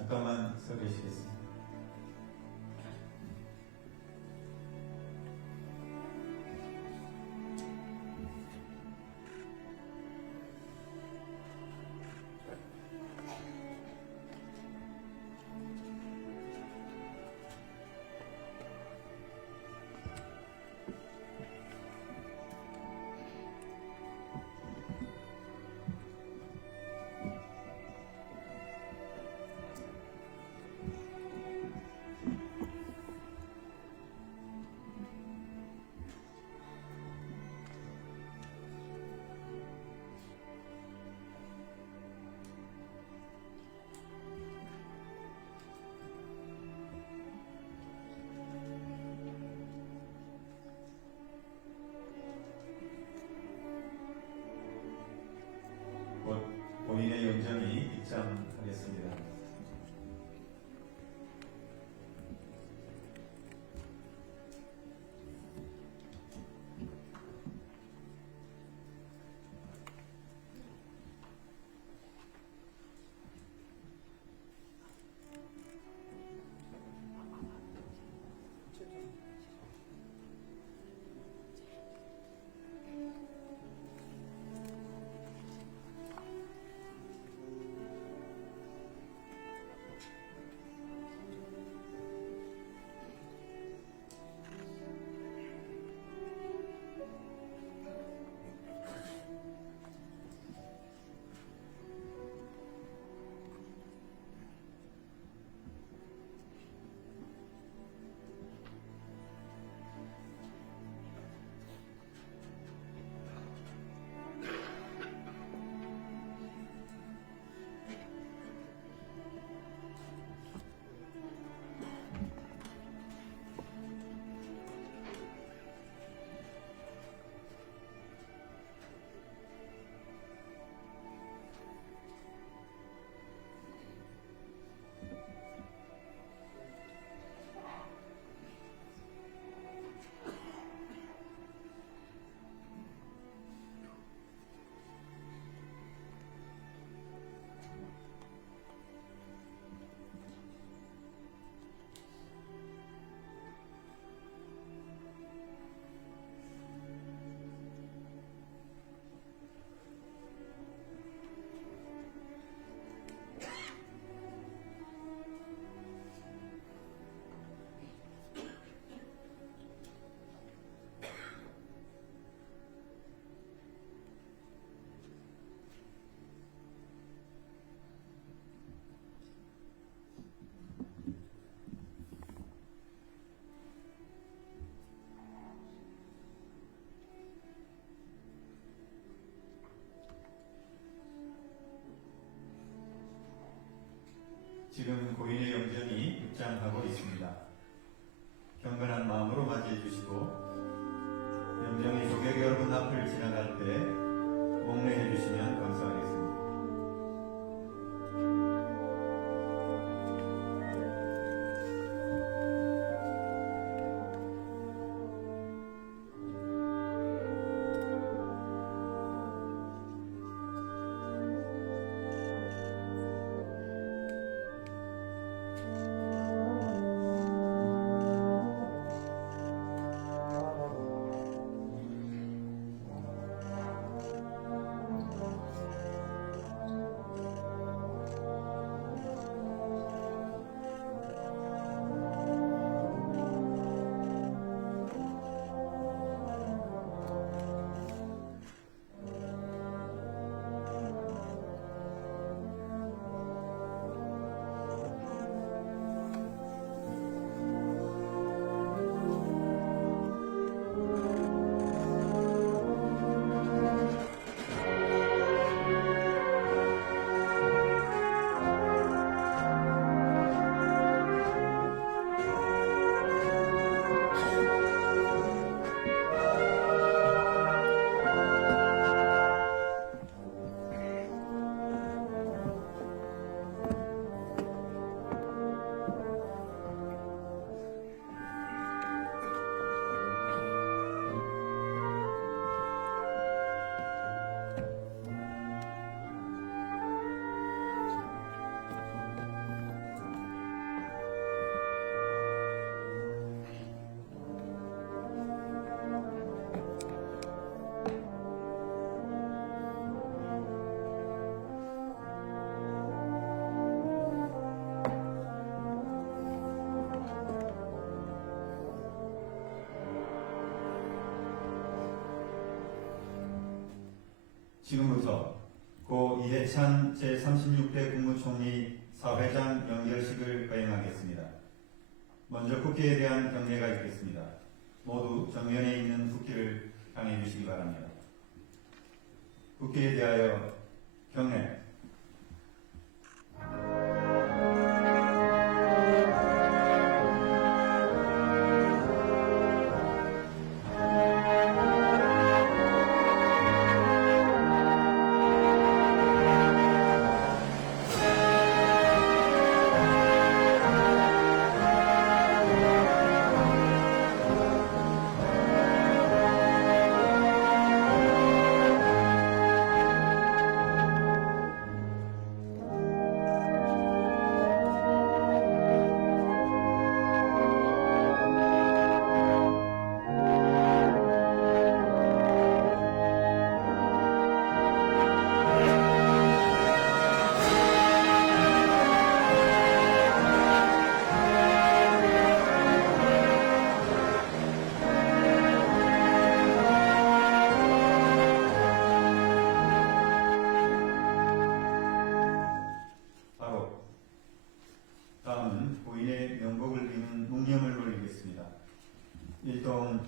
잠깐만 서 계시겠습니다. 곧 본인의 영정이 입장하겠습니다. 지금 고인의 영정이 입장하고 있습니다. 경건한 마음으로 맞이해 주시고 영정이 조객 여러분 앞을 지나갈 때 목례해 주시면 감사하겠습니다. 지금부터 고 이해찬 제36대 국무총리 사회장 연결식을 거행하겠습니다. 먼저 국회에 대한 경례가 있겠습니다. 모두 정면에 있는 국기를 향해 주시기 바랍니다. 국기에 대하여 경례. 다음은 고인의 명복을 비는 묵념을 올리겠습니다. 일동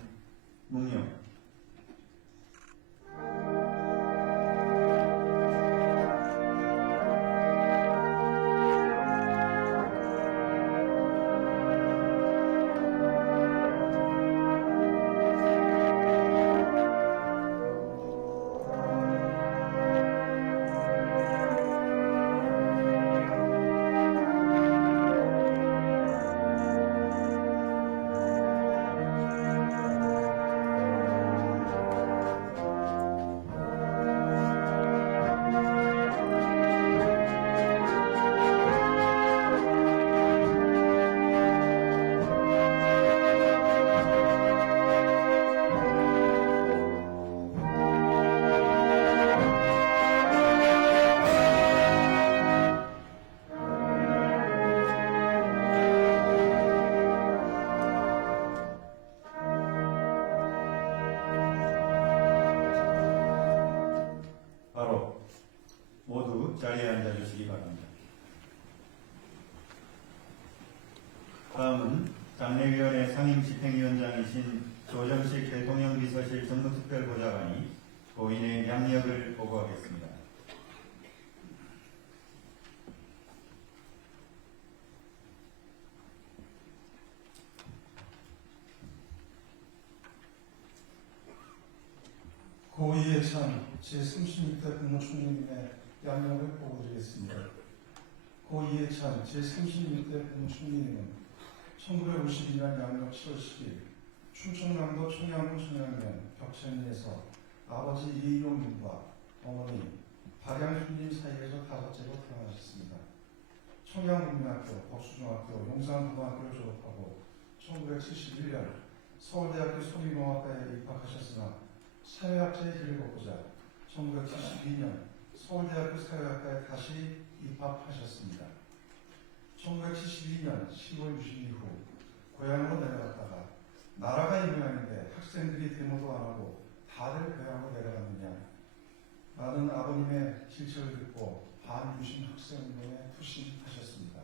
묵념. 모두 자리에 앉아주시기 바랍니다. 다음은 장례위원회 상임집행위원장이신 조정식 대통령 비서실 정무특별보좌관이 고인의 양력을 보고하겠습니다. 고 이해찬 제36대 국무총리님의 양력을 보고드리겠습니다. 고 이해찬 제36대 국무총리님은 1952년 양력 7월 10일 충청남도 청양군 청양면 벽천리에서 아버지 이용님과 어머니 박양순님 사이에서 다섯째로 태어나셨습니다. 청양국민학교, 법수중학교, 용산고등학교를 졸업하고 1971년 서울대학교 소리공학과에 입학하셨으나 사회학자의 길을 걷고자 1972년 서울대학교 사회학과에 다시 입학하셨습니다. 1972년 10월 6일 이후 고향으로 내려갔다가 나라가 이 모양인데 학생들이 데모도 안 하고 다들 고향으로 내려갔느냐. 라는 아버님의 질책을 듣고 반유신 학생운동에 투신하셨습니다.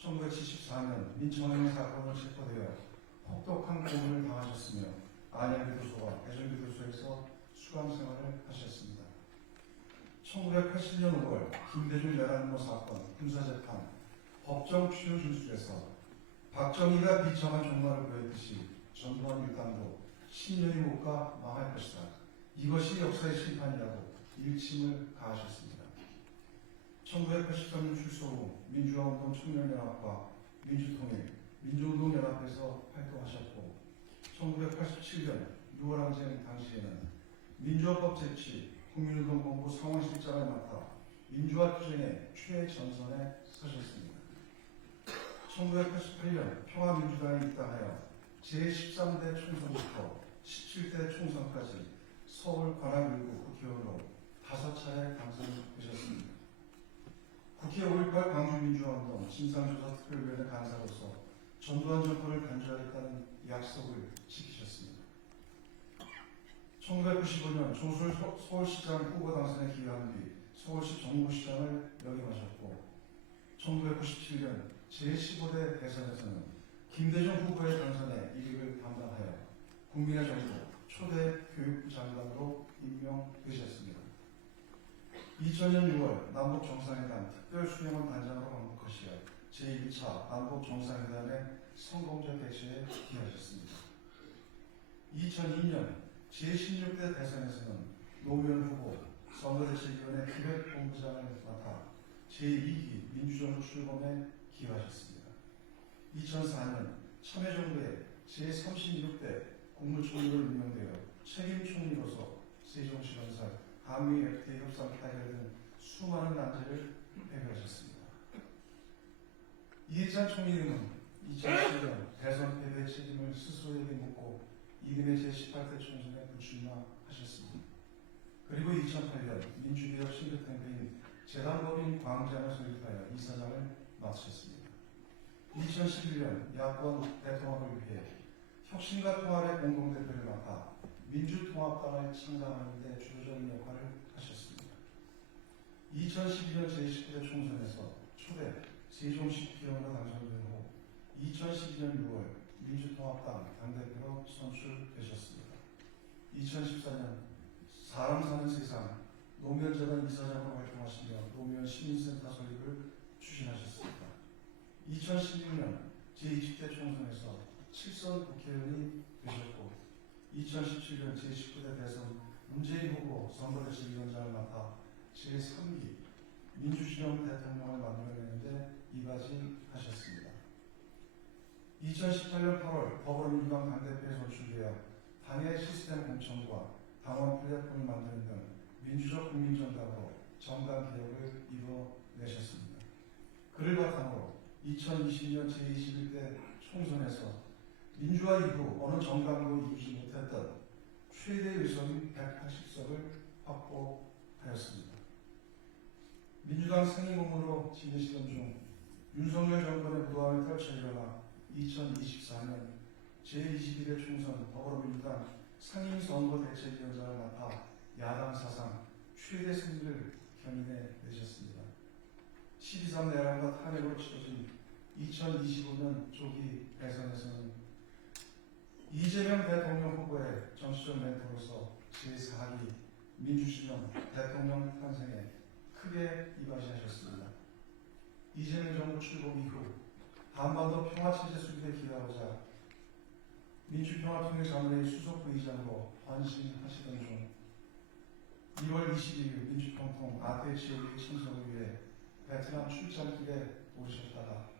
1974년 민청행 사건으로 체포되어 혹독한 고문을 당하셨으며 안양교도소와 대전교도소에서 수감생활을 하셨습니다. 1980년 5월 김대중 내란음모 사건 군사재판 법정 추료 진술에서 박정희가 비참한 종말을 보였듯이 전두환 일당도 10년이 못 가 망할 것이다. 이것이 역사의 심판이라고 일침을 가하셨습니다. 1983년 출소 후 민주화운동 청년연합과 민주통일, 민주운동연합에서 활동하셨고 1987년 6월 항쟁 당시에는 민주화법 제치, 국민운동 본부 상황실장을 맡아 민주화 투쟁의 최전선에 서셨습니다. 1988년 평화민주당에 입당하여 제13대 총선부터 17대 총선까지 서울 관악일구 국회의원으로 5차례 당선되셨습니다. 국회 5.18 광주민주화운동 진상조사특별위원회 간사로서 전두환 정권을 단죄하겠다는 약속을 지키셨습니다. 1995년 조술 서울시장 후보 당선에 기여한 뒤 서울시 정무시장을 역임하셨고 1997년 제15대 대선에서는 김대중 후보의 당선에 이익을 담당하여 국민의 정부 초대 교육부 장관으로 임명되셨습니다. 2000년 6월 남북 정상회담 특별수행원 단장으로 방북하시어 제1차 남북 정상회담의 성공적 개최에 기여하셨습니다. 2002년 제16대 대선에서는 노무현 후보 선거대책위원회 기획본부장을 맡아 제2기 민주정부 출범에 기여하셨습니다. 2004년 참여정부의 제36대 국무총리로 임명되어 책임총리로서 세종시건설, 한미 FTA 협상 타결 등 수많은 난제를 해결하셨습니다. 이해찬 총리는 2010년 대선 패배 책임을 스스로에게 묻고 이듬해 제18대 총선에 불출마하셨습니다. 그리고 2008년 민주개혁 싱크탱크인 재단법인 광장을 설립하여 이사장을 맡으셨습니다. 2011년 야권 대통합을 위해 혁신과 통합의 공동대표를 맡아 민주통합당을 창당하는 데 주도적인 역할을 하셨습니다. 2012년 제19대 총선에서 초대 세종시 국회의원으로 당선된 후 2012년 6월 민주통합당 당대표로 선출되셨습니다. 2014년 사람 사는 세상 노무현재단 이사장으로 활동하시며 노무현 시민센터 설립을 추진하셨습니다. 2016년 제20대 총선에서 7선 국회의원이 되셨고 2017년 제19대 대선 문재인 후보 선거대책위원장을 맡아 제3기 민주진영 대통령을 만들어내는데 이바지하셨습니다. 2018년 8월 더불어민주당 당대표에 선출되어 당의 시스템 공천과 당원 플랫폼을 만드는 등 민주적 국민정당으로 정당 개혁을 이뤄내셨습니다. 그를 바탕으로 2020년 제21대 총선에서 민주화 이후 어느 정당도 이루지 못했던 최대 의석인 180석을 확보하였습니다. 민주당 상임고문으로 지내시던 중 윤석열 정권의 무도함에 떨쳐 일어나 2024년 제21대 총선 더불어민주당 상임선거대책위원장을 맡아 야당 사상 최대 승리를 견인해내셨습니다. 12.3 내란과 탄핵으로 치러진 2025년 조기 대선에서는 이재명 대통령 후보의 정치적 멘토로서 제4기 민주진영 대통령 탄생에 크게 이바지하셨습니다. 이재명 정부 출범 이후 한반도 평화체제 수립에 기여하고자 민주평화통일자문회의 수석부의장으로 헌신하시던 중 2월 22일 민주평통 아태 지역의 참석을 위해 베트남 출장길에 오셨다가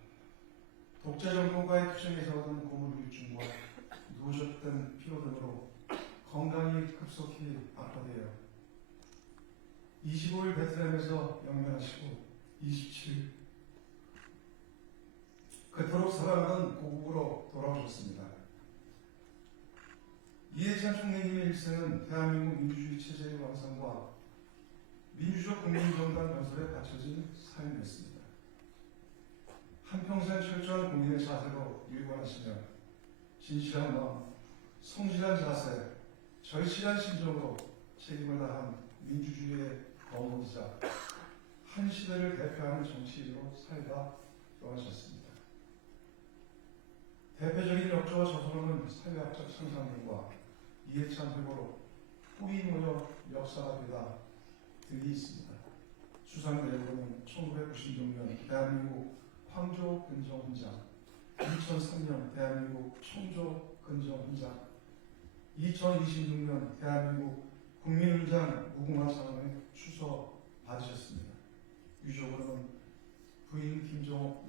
독재정권과의 투쟁에서 얻은 고물유증과 누적된 피로 등으로 건강이 급속히 악화되어 25일 베트남에서 영면하시고 27일 그토록 사랑하던 고국으로 돌아오셨습니다. 이해찬 총리님의 일생은 대한민국 민주주의 체제의 완성과 민주적 국민정당 건설에 바쳐진 삶이었습니다. 한평생 철저한 국민의 자세로 일관하시며 진실한 마음, 성실한 자세, 절실한 심정으로 책임을 다한 민주주의의 거목이자 한 시대를 대표하는 정치인으로 살다 떠나셨습니다. 대표적인 역조와 저서로는 사회학적 상상력과 이해찬 회고록, 후기무역 역사가 되다 등이 있습니다. 수상 내용으로는 1996년 대한민국 황조 근정 훈장, 2003년 대한민국 청조 근정 훈장, 2026년 대한민국 국민훈장 무궁화 상을 추서 받으셨습니다. 유족으로는 부인 김정옥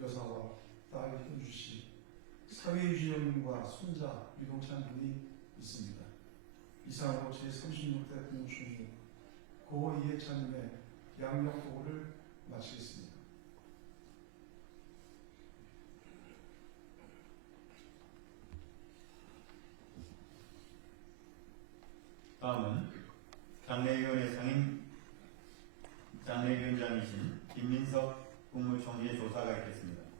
여사와 딸 현주 씨, 사회유지연과 손자 유동찬 군이 있습니다. 이상으로 제36대 국무총리 고 이해찬님의 양력 보고를 마치겠습니다. 다음은 장례위원회 상임 장례위원장이신 김민석 국무총리의 조사가 있겠습니다.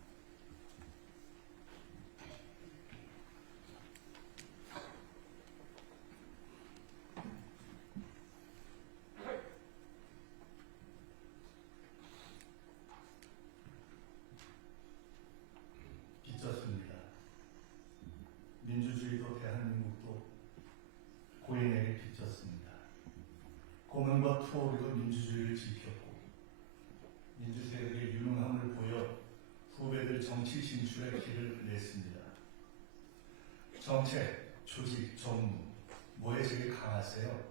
민주세력의 유능함을 보여 후배들 정치 진출의 길을 냈습니다. 정책, 조직, 정무, 뭐에 제일 강하세요?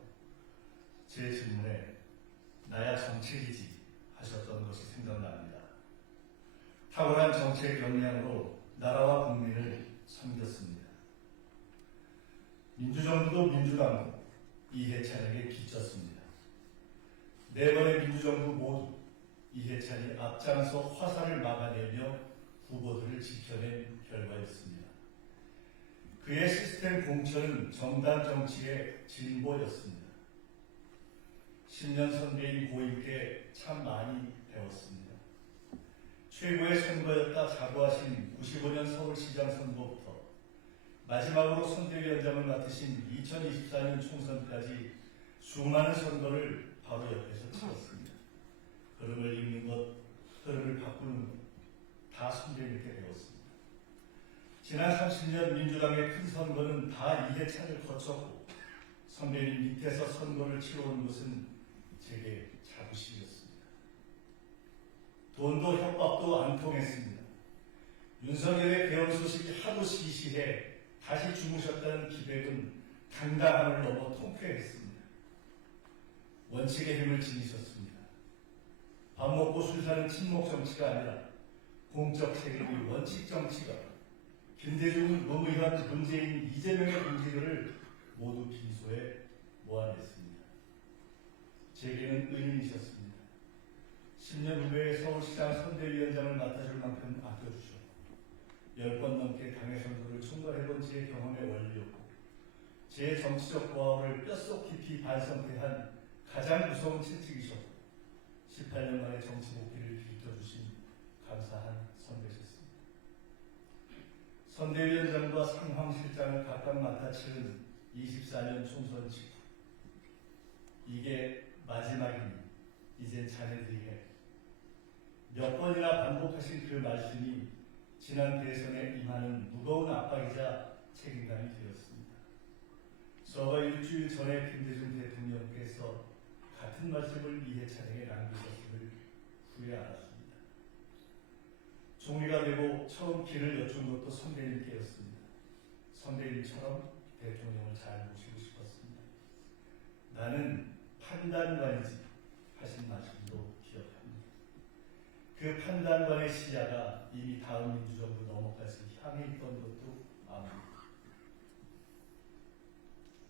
제 질문에 나야 정책이지 하셨던 것이 생각납니다. 탁월한 정책 역량으로 나라와 국민을 섬겼습니다. 민주정부도 민주당도 이해찬에게 기쳤습니다. 네 번의 민주정부 모두 이해찬이 앞장서 화살을 막아내며 후보들을 지켜낸 결과였습니다. 그의 시스템 공천은 정당 정치의 진보였습니다. 10년 선배인 고인께 참 많이 배웠습니다. 최고의 선거였다 자부하신 95년 서울시장 선거부터 마지막으로 선대위원장을 맡으신 2024년 총선까지 수많은 선거를 바로 옆에서 치렀습니다. 흐름을 읽는 것, 흐름을 바꾸는 것, 다 선배님께 배웠습니다. 지난 30년 민주당의 큰 선거는 다 이해찬을 거쳤고 선배님 밑에서 선거를 치러온 것은 제게 자부심이었습니다. 돈도 협박도 안 통했습니다. 윤석열의 개헌 소식이 하도 시시해 다시 주무셨다는 기백은 당당함을 넘어 통쾌했습니다. 원칙의 힘을 지니셨습니다. 밥 먹고 술 사는 친목 정치가 아니라 공적 책임이 원칙 정치가 김대중, 노무현, 문재인, 이재명의 문제들을 모두 비소에 모아냈습니다. 제게는 은인이셨습니다. 10년 후에 서울시장 선대위원장을 맡아줄 만큼 아껴주셨고 10번 넘게 당의 선거를 총괄해본 제 경험의 원리였고 제 정치적 고아를 뼛속 깊이 반성케한 가장 무서운 채찍이셨고 18년 만에 정치 복귀를 비켜주신 감사한 선배셨습니다. 선대위원장과 상황실장을 각각 맡아 치른 24년 총선 직후 이게 마지막이니 이제 자네들이 해. 몇 번이나 반복하신 그 말씀이 지난 대선에 임하는 무거운 압박이자 책임감이 되었습니다. 서거 일주일 전에 김대중 대통령께서 같은 말씀을 이해찬에게 남기셨음을 후에 알았습니다. 총리가 되고 처음 길을 여쭌 것도 선배님께였습니다. 선배님처럼 대통령을 잘 모시고 싶었습니다. 나는 판단관이지 하신 말씀도 기억합니다. 그 판단관의 시야가 이미 다음 민주정부 넘어까지 향해 있던 것도 압니다.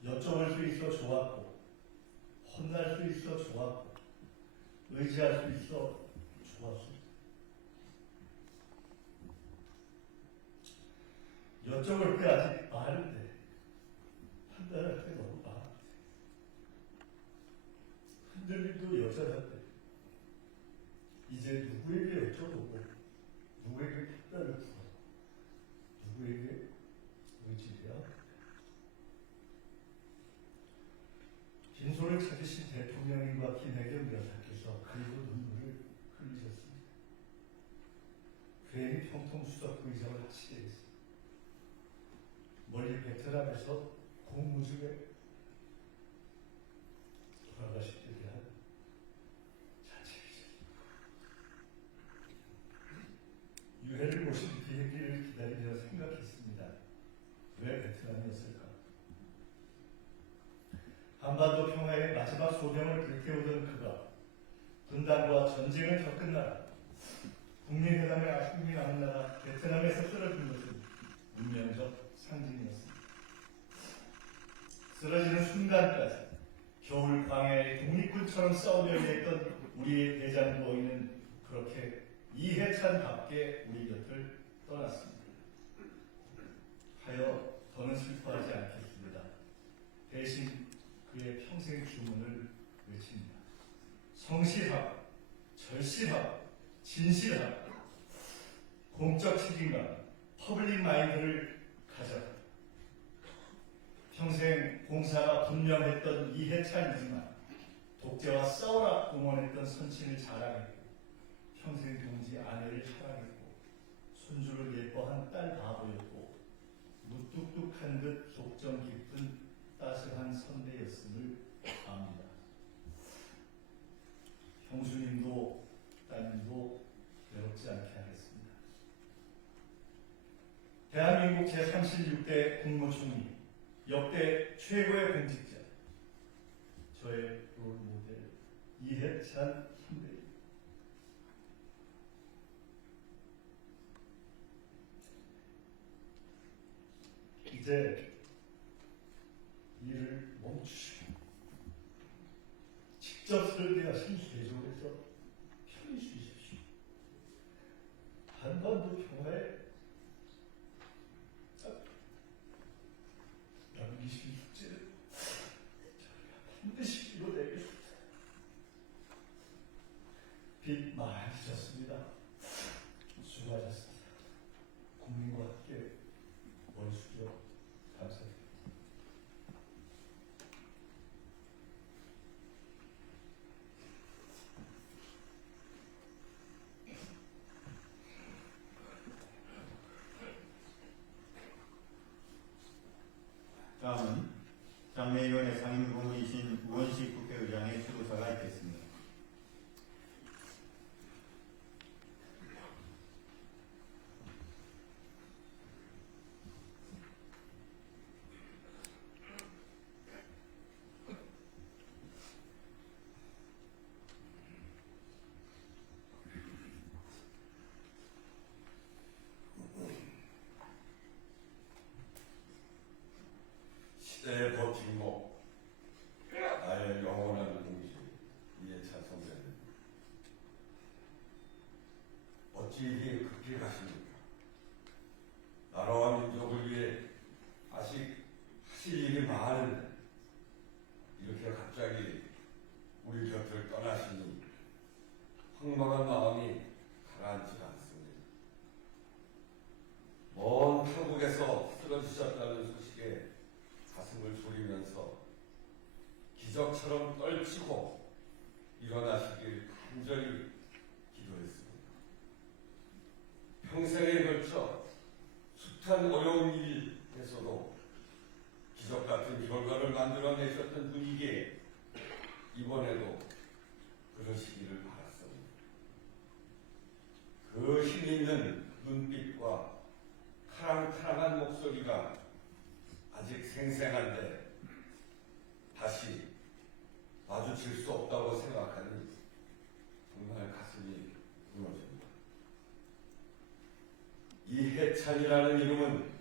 여쭤볼 수 있어 좋았고 혼날 수 있어 좋았고 의지할 수 있어 좋았습니다. 여쭤볼 때 아직 많은데 판단할 때 너무 많은데 흔들림도 여전한데 이제 누구에게 여쭤보고 누구에게 판단을 풀어 누구에게 의지해야 빈소를 찾으신 대통령님과 김혜경 여사께서 그리고 눈물을 흘리셨습니다. 괜히 평통수석 의장을 하시게 했습니다. 멀리 베트남에서 공무 중에 돌아가신 데 대한 자책이죠. 유해를 모신 비행기를 기다리며 생각했습니다. 왜 베트남이었을까? 한반도 평화의 마지막 소명을 불태우던 그가 분단과 전쟁을 겪은 나라, 국민회담의 아픔이 남은 나라 베트남에서 쓰러진 것은 운명적 상징이었습니다. 쓰러지는 순간까지 겨울 광야의 독립군처럼 싸우며 일했던 우리의 대장 부어이는 그렇게 이해찬답게 우리 곁을 떠났습니다. 하여 더는 슬퍼하지 않겠습니다. 대신 그의 평생 주문을 외칩니다. 성실하고 절실하고 진실하고 공적 책임감, 퍼블릭 마인드를 가져라. 평생 공사가 분명했던 이해찬이지만 독재와 싸우라 공언했던 선친을 자랑했고 평생 동지 아내를 사랑했고 손주를 예뻐한 딸 바보였고 무뚝뚝한 듯 속정 깊은 따스한 선배였음을 압니다. 형수님도 따님도 대한민국 제36대 국무총리, 역대 최고의 공직자, 저의 롤모델 이해찬 선배님. 이제 일을 멈추시고 직접 설계하신 세종에서 편히 쉬십시오. 한반도 평화에 남기신 숙제를 저희가 반드시 이뤄내겠습니다. 빚 많이 졌습니다. 수고하셨습니다. 국민과 함께 원수죠. 감사합니다. 다음은 장례위원회 상임고문이신 우원식 국회의장의 추도사가 있겠습니다. 시대의 버팀목, 나의 영원한 동지 이해찬 선배님. 어찌 이리 급히 가십니까? 나라와 민족을 위해 아직 하실 일이 많은데 이렇게 갑자기 우리 곁을 떠나시니 황망한 마음이 가라앉지 않습니다. 먼 타국에서 쓰러지셨다는 소식에 가슴을 졸이면서 기적처럼 떨치고 일어나시길 간절히 기도했습니다. 평생에 걸쳐 숱한 어려운 일에서도 기적 같은 결과를 만들어내셨던 분이기에 이번에도 그러시기를 바랐습니다. 그 힘있는 눈빛과 카랑카랑한 목소리가 아직 생생한데 다시 마주칠 수 없다고 생각하니 정말 가슴이 무너집니다. 이해찬이라는 이름은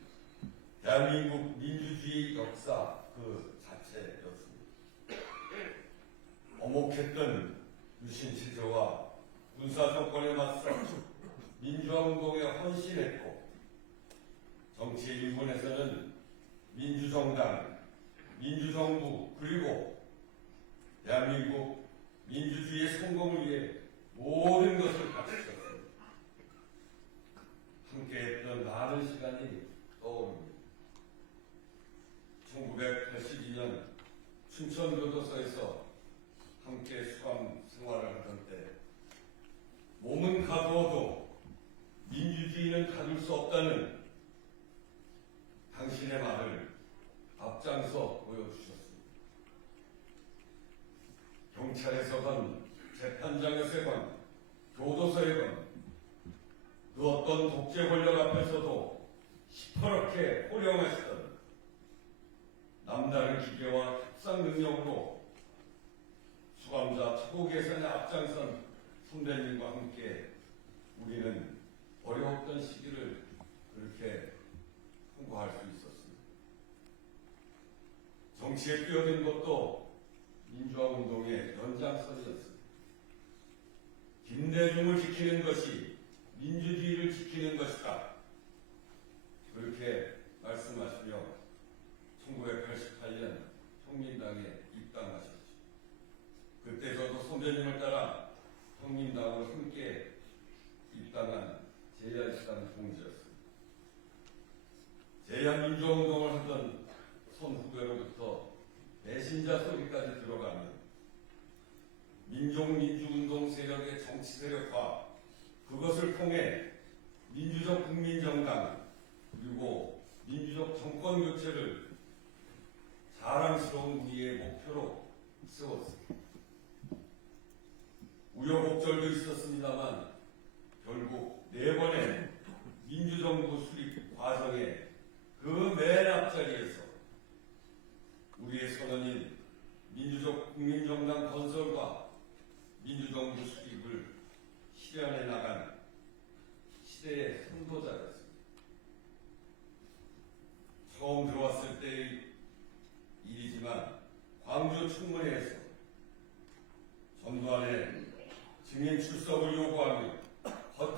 대한민국 민주주의 역사 그 자체였습니다. 어목했던 유신체제와 군사정권에 맞서 민주화운동에 헌신했고 정치의 일본에서는 민주정당, 민주정부 그리고 대한민국 민주주의의 성공을 위해 모든 것을 바치셨습니다. 함께했던 많은 시간이 떠오릅니다. 1982년 춘천교도소에서 함께 수감 생활을 하던 때 몸은 가두어도 민주주의는 가둘 수 없다는 당신의 말을 앞장서 보여주셨습니다. 경찰에서건 재판장에서건 교도소에건 그 어떤 독재 권력 앞에서도 시퍼렇게 호령하시던 남다른 기계와 협상 능력으로 수감자 최고 개선에 앞장선 선배님과 함께 우리는 어려웠던 시기를 그렇게 통과할 수 있었습니다. 정치에 뛰어든 것도 민주화 운동의 연장선이었습니다. 김대중을 지키는 것이 민주주의를 지키는 것이다. 그렇게 말씀하시며 1988년 형민당에 입당하셨죠. 그때 저도 선배님을 따라 형민당으로 함께 입당한 제1당 동지였습니다. 제1민주화운동을 하던 선후배로부터 배신자 소리까지 들어가는 민족민주운동 세력의 정치 세력화, 그것을 통해 민주적 국민정당 그리고 민주적 정권 교체를 자랑스러운 우리의 목표로 세웠습니다. 우여곡절도 있었습니다만 결국 4번의 민주정부 수립 과정에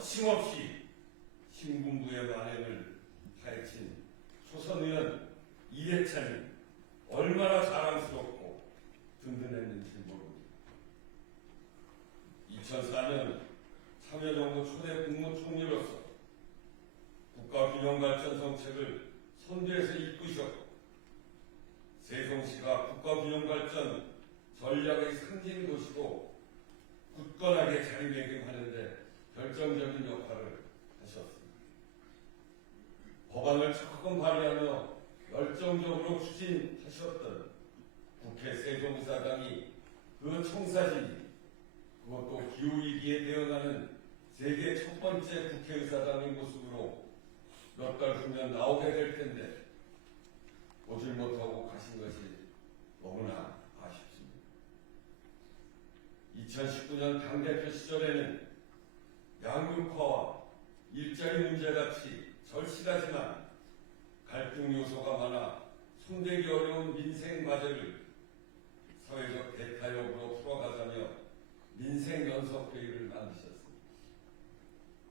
거침없이 신군부의 만행을 파헤친 초선의원 이해찬이 얼마나 자랑스럽고 든든했는지 모릅니다. 2004년 참여정부 초대 국무총리로서 국가균형발전 정책을 선두에서 이끄셨고 세종시가 국가균형발전 전략의 상징 도시로 굳건하게 자리매김하는 데 결정적인 역할을 하셨습니다. 법안을 적극 발의하며 열정적으로 추진하셨던 국회 세종이사장이 그 청사진이 그것도 기후위기에 대응하는 세계 첫 번째 국회의사장의 모습으로 몇 달 후면 나오게 될 텐데 오질 못하고 가신 것이 너무나 아쉽습니다. 2019년 당대표 시절에는 양극화와 일자리 문제같이 절실하지만 갈등 요소가 많아 손대기 어려운 민생 과제를 사회적 대타협으로 풀어가자며 민생연석회의를 만드셨습니다.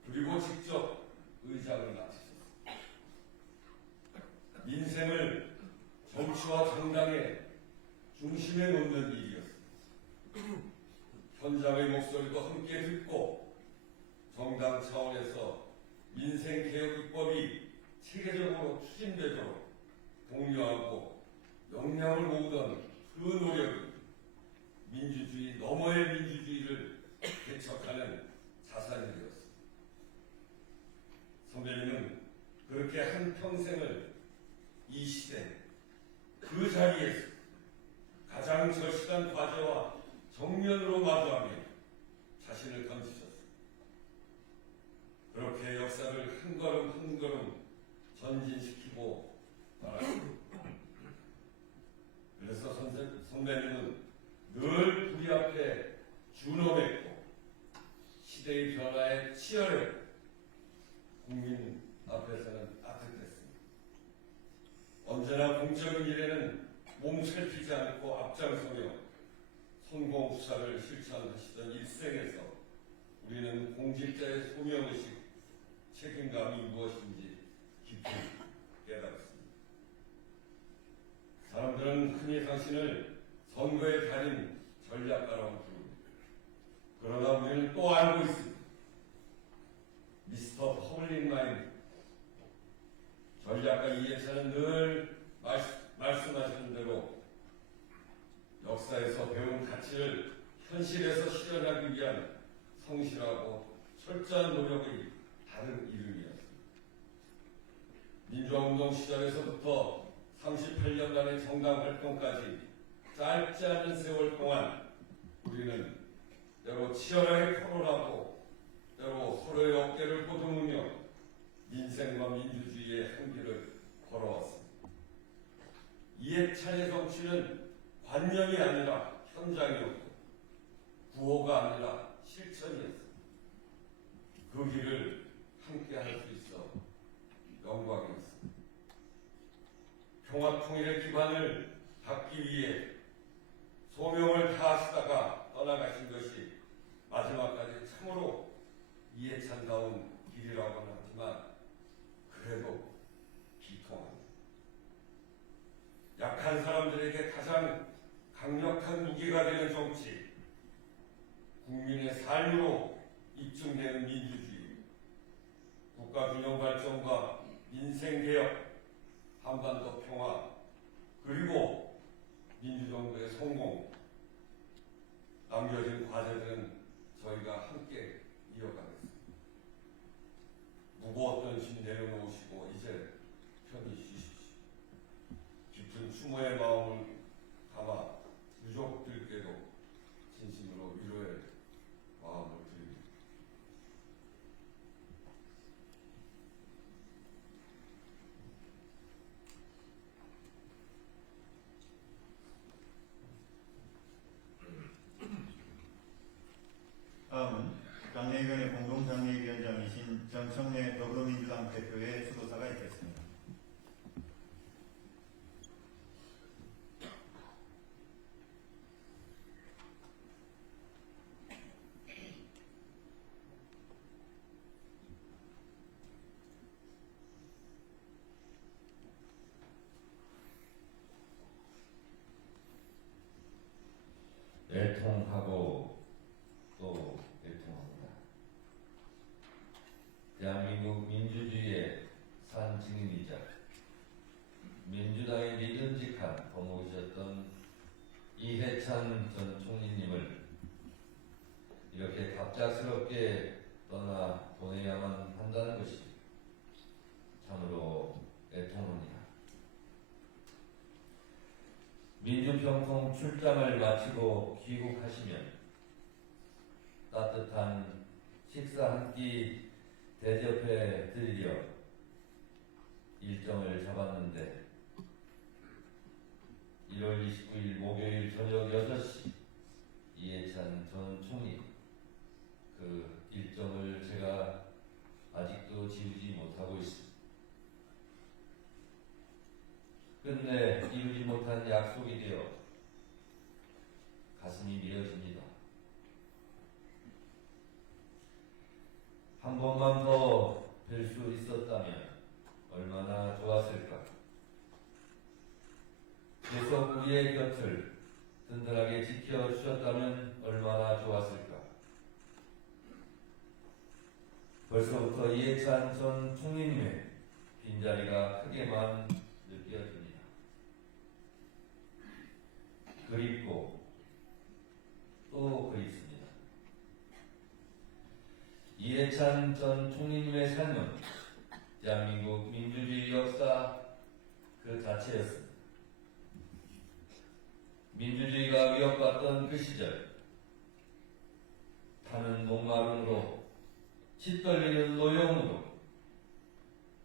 그리고 직접 의장을 맡으셨습니다. 민생을 정치와 정당의 중심에 놓는 일이었습니다. 현장의 목소리도 함께 듣고 정당 차원에서 민생개혁 입법이 체계적으로 추진되도록 독려하고 역량을 모으던 그 노력이 민주주의 너머의 민주주의를 개척하는 자산이 되었습니다. 선배님은 그렇게 한 평생을 이 시대 그 자리에서 가장 절실한 과제와 정면으로 마주하며 자신을 던지셨습니다. 그렇게 역사를 한 걸음 한 걸음 전진시키고 나갔습니다. 그래서 선배님은 늘 우리 앞에 준엄했고 시대의 변화에 치열했고 국민 앞에서는 따뜻했습니다. 언제나 공적인 일에는 몸살피지 않고 앞장서며 성공투사를 실천하시던 일생에서 우리는 공직자의 소명의식, 책임감이 무엇인지 깊이 깨달았습니다. 사람들은 흔히 당신을 선거의 달인 전략가라고 부릅니다. 그러나 우리는 또 알고 있습니다. 미스터 퍼블릭 마인드. 전략가 이해찬은 늘 말씀하시는 대로 역사에서 배운 가치를 현실에서 실현하기 위한 성실하고 철저한 노력의 다른 이름이었습니다. 민주화운동 시절에서부터 38년간의 정당 활동까지 짧지 않은 세월 동안 우리는 때로 치열하게 토론하고 때로 서로의 어깨를 보듬으며 민생과 민주주의의 한길을 걸어왔습니다. 이해찬의 정치는 관념이 아니라 현장이었고 구호가 아니라 실천이었습니다. 그 길을 함께 할 수 있어 영광이었습니다. 평화통일의 기반을 닦기 위해 소명을 다하시다가 떠나가신 것이 마지막까지 참으로 이해찬다운 길이라고는 하지만 그래도 비통합니다. 약한 사람들에게 가장 강력한 무기가 되는 정치, 국민의 삶으로 입증되는 민주주의, 국가균형 발전과 민생개혁, 한반도 평화, 그리고 민주정부의 성공, 남겨진 과제들은 저희가 함께 이어가겠습니다. 무거웠던 짐 내려놓으시고 이제 편히 쉬십시오. 깊은 추모의 마음을 담아 유족들께도 진심으로 위로의 마음을 드립니다. 다음은 장례위원회 공동장례위원장이신 정청래 더불어민주당 대표의 추도 애통하고 또 애통합니다. 대한민국 민주주의의 산 증인이자 민주당의 믿음직한 거목이셨던 이해찬 전 총리님을 이렇게 갑작스럽게 떠나 보내야만 한다는 것이 참으로 애통합니다. 민주평통 출장을 마치고 귀국하시면 따뜻한 식사 한 끼 대접해 드리려 일정을 잡았는데 1월 29일 목요일 저녁 6시 이해찬 전 총리 그 일정을 제가 아직도 지우지 못하고 있습니다. 끝내 이루지 못한 약속이 되어 가슴이 미어집니다. 한 번만 더 뵐 수 있었다면 얼마나 좋았을까. 계속 우리의 곁을 든든하게 지켜주셨다면 얼마나 좋았을까. 벌써부터 이해찬 전 총리님의 빈자리가 크게만 느껴집니다. 그립고 또 그립습니다. 이해찬 전 총리님의 삶은 대한민국 민주주의 역사 그 자체였습니다. 민주주의가 위협받던 그 시절 타는 목마름으로 짓떨리는 노여움으로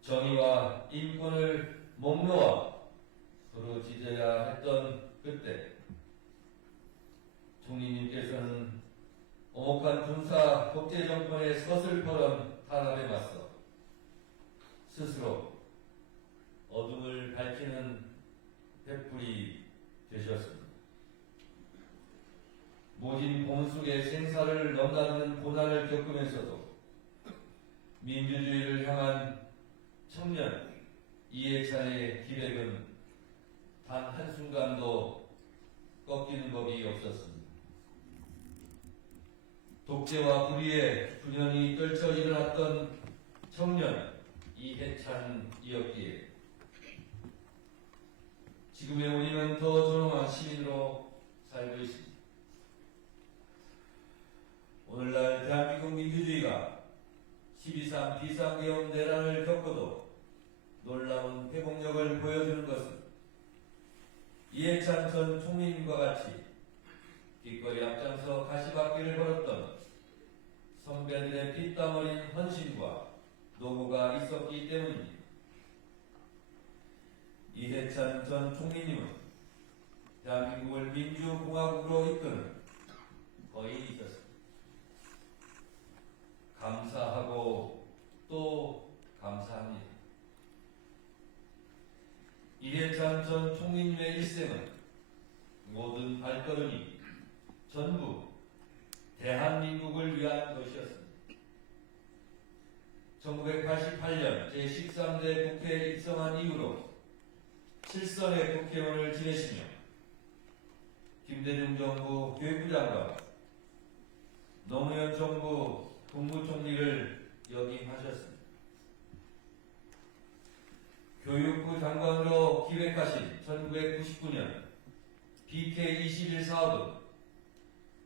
정의와 인권을 목놓아 부르짖어야 했던 그때 총리님께서는 오목한 군사 독재정권의 서슬퍼런 탄압에 맞서 스스로 어둠을 밝히는 횃불이 되셨습니다. 모진 봄 속에 생사를 넘나드는 고난을 겪으면서도 민주주의를 향한 청년 이해찬의 기백은 단 한순간도 꺾이는 법이 없었습니다. 독재와 불의에 분연히 떨쳐 일어났던 청년 이해찬이었기에 지금의 우리는 더 존엄한 시민으로 살고 있습니다. 오늘날 대한민국 민주주의가 12.3 비상계엄 내란을 겪어도 놀라운 회복력을 보여주는 것은 이해찬 전 총리님과 같이 기꺼이 앞장서 가시밭길을 걸었던 선배들의 피땀 어린 헌신과 노고가 있었기 때문입니다. 이해찬 전 총리님은 대한민국을 민주공화국으로 이끄는 거인이셨습니다. 감사하고 또 감사합니다. 이해찬 전 총리님의 일생은 모든 발걸음이 전부 대한민국을 위한 것이었습니다. 1988년 제13대 국회에 입성한 이후로 7선의 국회의원을 지내시며 김대중 정부 교육부 장관, 노무현 정부 국무총리를 역임하셨습니다. 교육부 장관으로 기획하신 1999년 BK21 사업은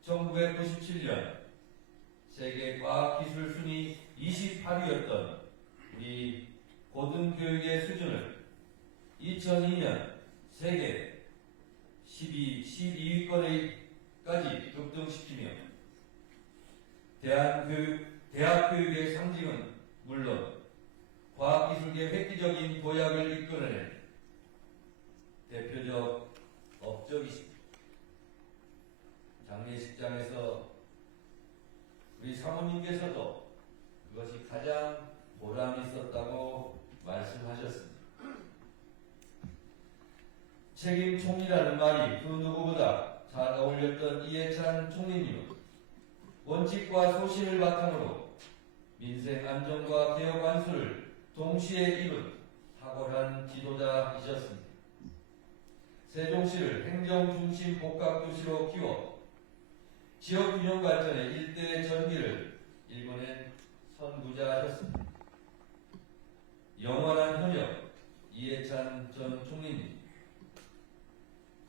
1997년 세계 과학기술 순위 28위였던 우리 고등교육의 수준을 2002년 세계 12위권까지 급등시키며 대학 교육의 상징은 물론 과학기술계 획기적인 도약을 이끌어낸 대표적 업적이십니다. 장례식장에서 우리 사모님께서도 그것이 가장 보람 있었다고 말씀하셨습니다. 책임 총리라는 말이 그 누구보다 잘 어울렸던 이해찬 총리님은 원칙과 소신을 바탕으로 민생 안정과 개혁 완수를 동시에 이룬 탁월한 지도자이셨습니다. 세종시를 행정중심 복합도시로 키워 지역 균형 발전의 일대 전기를 일본에 선구자하셨습니다. 영원한 현역 이해찬 전 총리님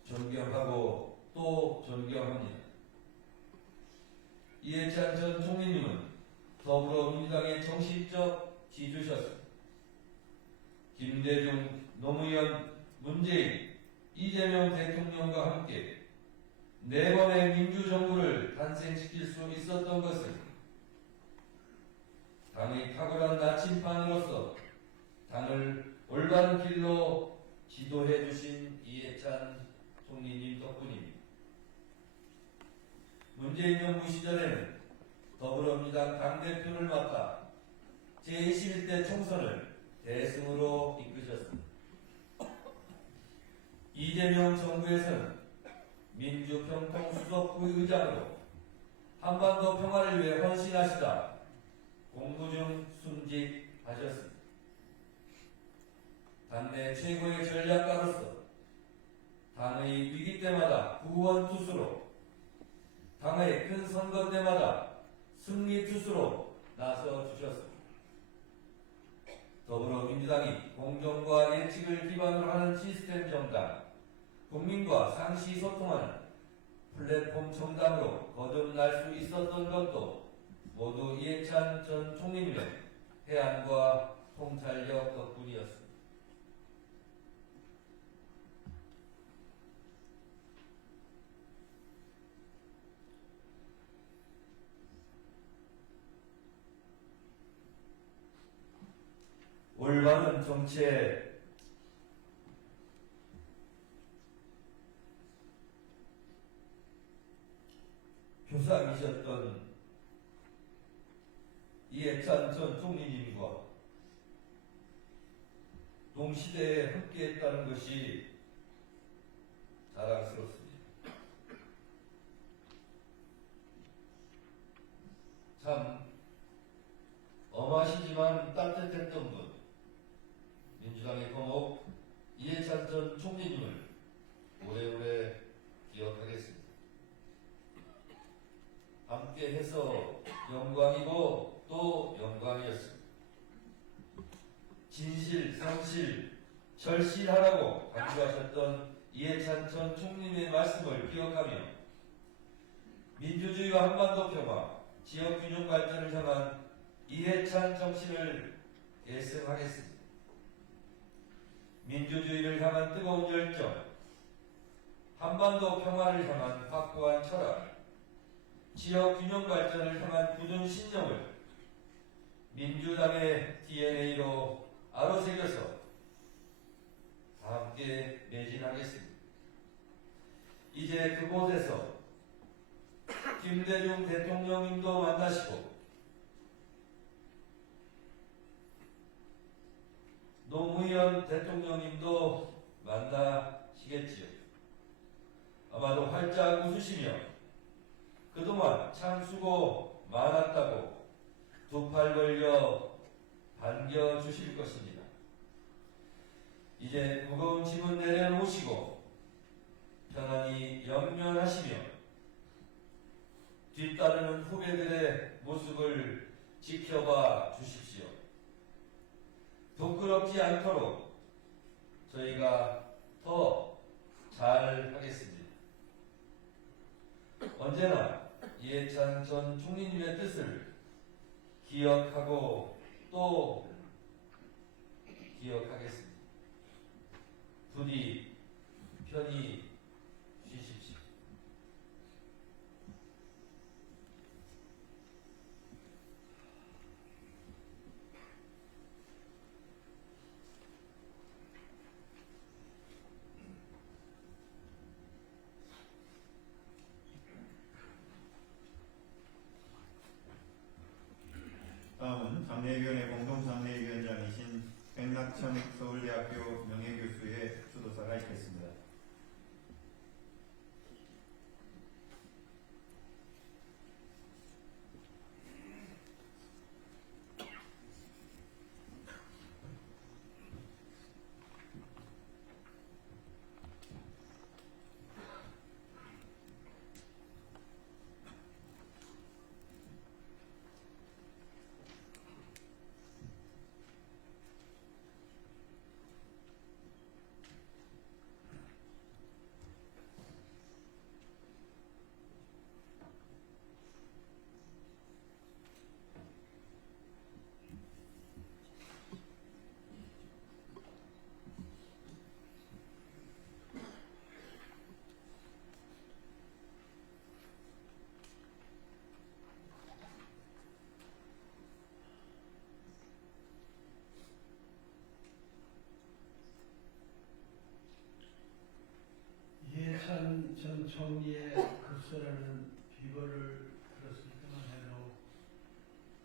존경하고 또 존경합니다. 이해찬 전 총리님은 더불어민주당의 정신적 지주셨습니다. 김대중, 노무현, 문재인, 이재명 대통령과 함께 네 번의 민주정부를 탄생시킬 수 있었던 것은 당의 탁월한 나침반으로서 당을 올바른 길로 지도해 주신 이해찬 총리님 덕분입니다. 문재인 정부 시절에는 더불어민주당 당대표를 맡아 제21대 총선을 대승으로 이끄셨습니다. 이재명 정부에서는 민주평통수석 부의장으로 한반도 평화를 위해 헌신하시다 공부 중 순직하셨습니다. 당내 최고의 전략가로서 당의 위기 때마다 구원투수로 당의 큰 선거 때마다 승리투수로 나서주셨습니다. 더불어민주당이 공정과 예측을 기반으로 하는 시스템 정당, 국민과 상시 소통하는 플랫폼 정당으로 거듭날 수 있었던 것도 모두 이해찬 전 총리님의 해안과 통찰력 덕분이었습니다. 올바른 정치의 표상이셨던 이해찬 전 총리님과 동시대에 함께했다는 것이 자랑스럽습니다. 참 엄하시지만 따뜻했던 분, 민주당의 거목 이해찬 전 총리님을 오래오래 기억하겠습니다. 함께해서 영광이고 또 영광이었습니다. 진실, 상실, 절실하라고 강조하셨던 이해찬 전 총리님의 말씀을 기억하며 민주주의와 한반도 평화, 지역균형 발전을 향한 이해찬 정신을 계승하겠습니다. 민주주의를 향한 뜨거운 열정, 한반도 평화를 향한 확고한 철학, 지역균형 발전을 향한 굳은 신념을 민주당의 DNA로 아로새겨서 다 함께 매진하겠습니다. 이제 그곳에서 김대중 대통령님도 만나시고 노무현 대통령님도 만나시겠지요. 아마도 활짝 웃으시며 그동안 참 수고 많았다고 두 팔 벌려 반겨주실 것입니다. 이제 무거운 짐은 내려놓으시고 편안히 영면하시며 뒤따르는 후배들의 모습을 지켜봐 주십시오. 부끄럽지 않도록 저희가 더 잘하겠습니다. 언제나 이해찬 전 총리님의 뜻을 기억하고 또 기억하겠습니다. 부디 편히 쉬십시오. 다음은 장례위원회 공동장례위원장이신 백낙천 서울대학교 명예교수의 추도사가 있겠습니다. 국무총리의 급소라는 비거를 들었을 때만 해도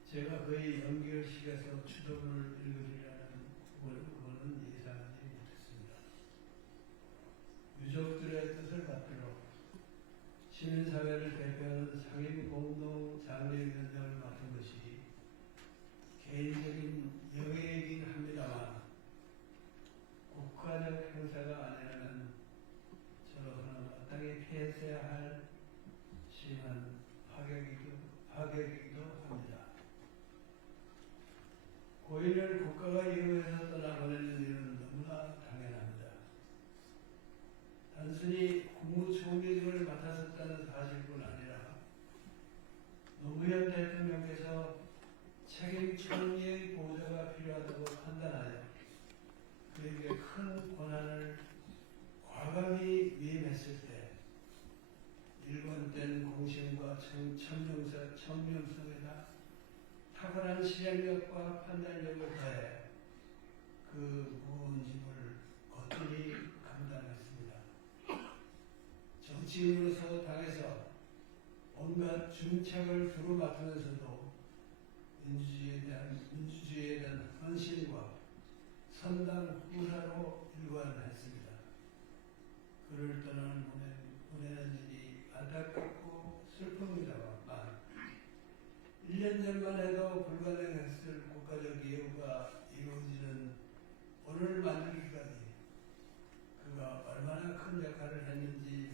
제가 그의 연결식에서 추도문을 읽으리라는 그거는 예상하지 못했습니다. 유족들의 뜻을 받들어 시민사회를 대표하는 상임공동장례위원장을 맡은 것이 개인적인 영예이긴 합니다만 국가적 행사가 아니라면 저는 마땅히 피했어야 할 심한 파격이기도 합니다. 고인을 국가가 이용해서 떠나보내는 일은 너무나 당연합니다. 단순히 국무총리직을 맡았었다는 사실뿐 아니라 노무현 대통령께서 책임 총리의 보좌가 필요하다고 판단하여 그에게 큰 권한을 과감히 위임했을 때 일관된 공신과 청렴성에다 탁월한 실행력과 판단력을 더해 그 무거운 짐을 거뜬히 감당했습니다. 정치인으로서 당에서 온갖 중책을 두루 맡으면서도 민주주의에 대한 헌신과 선당 후사로 일관했습니다. 그를 떠나는 보내는 일이 안타깝고 슬픕니다만 1년 전만 해도 불가능했을 국가적 이유가 이루어지는 오늘 만들기까지 그가 얼마나 큰 역할을 했는지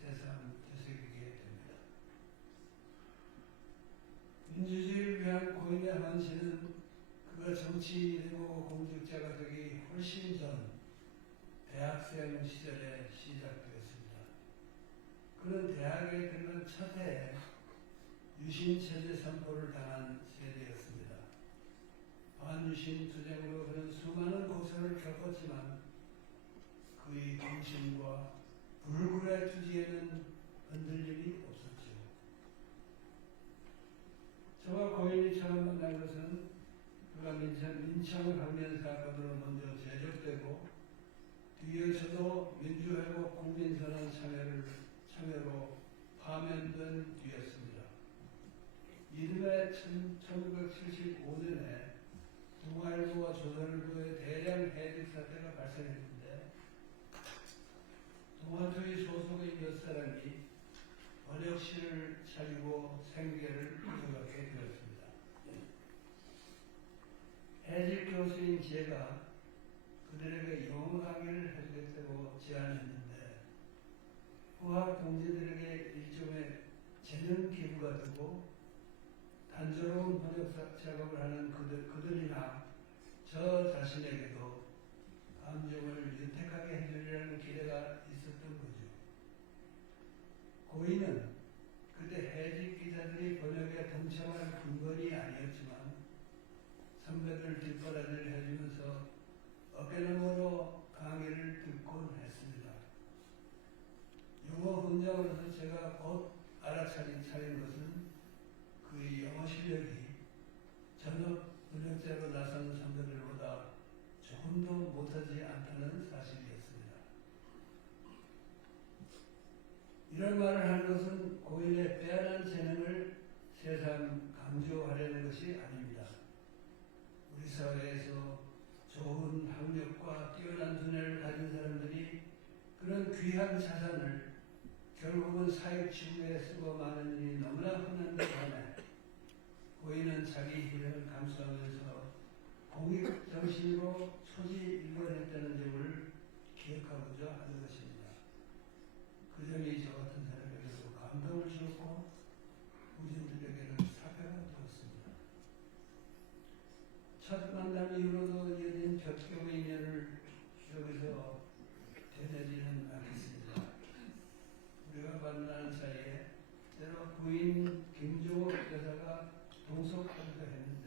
새삼 되새기게 됩니다. 민주주의를 위한 고인의 헌신은 그가 정치인이고 공직자가 되기 훨씬 전 대학생 시절에 시작되었습니다. 그는 대학에 들어간 첫 해에 유신체제 선포를 당한 세대였습니다. 반유신 투쟁으로 그는 수많은 고생을 겪었지만 그의 정신과 불굴의 투지에는 흔들림이 없었죠. 저와 고인이 처음 만난 것은 그가 민청학년 사건으로 먼저 제적되고 뒤에 저도 민주회복 국민선언 참여로 파면된 뒤였습니다. 이듬해 1975년에 동아일보와 조선일보의 대량 해직 사태가 발생했는데 동아투의 소속의 몇 사람이 번역실을 차리고 생계를 이어가게 되었습니다. 해직 교수인 제가 그들에게 영어 강의를 해주겠다고 제안했는데 후학 동지들에게 일종의 재능 기부가 되고 단조로운 번역 작업을 하는 그들이나 저 자신에게도 감정을 윤택하게 해주리라는 기대가 있었던 거죠. 고인은 그때 해직 기자들이 번역에 동참할 근거이 아니었지만 선배들 뒷바라지를 해주면서 어깨너머로 강의를 듣곤 했습니다. 영어 훈장으로서 제가 곧 알아차린 것은 그의 영어 실력이 전업 번역자로 나서는 선배들보다 조금도 못하지 않다는 사실이었습니다. 이런 말을 하는 것은 고인의 빼어난 재능을 새삼 강조하려는 것이 아닙니다. 우리 사회에서 좋은 학력과 뛰어난 두뇌를 가진 사람들이 그런 귀한 자산을 결국은 사익 추구에 쓰고 마는 일이 너무나 흔한 반면에 고인은 자기 희생을 감수하면서 공익 정신으로 초지일관했다는 점을 기억하고자 하는 것입니다. 그 점이 저 같은 사람에게도 감동을 주었고 후진들에게는 사표가 되었습니다. 첫 만남 이후로도 이어진 벽경의 인연을 여기서 되뇌지는 않겠습니다. 우리가 만나는 사이에 때로 부인 김종옥 여사가 동석하기도 했는데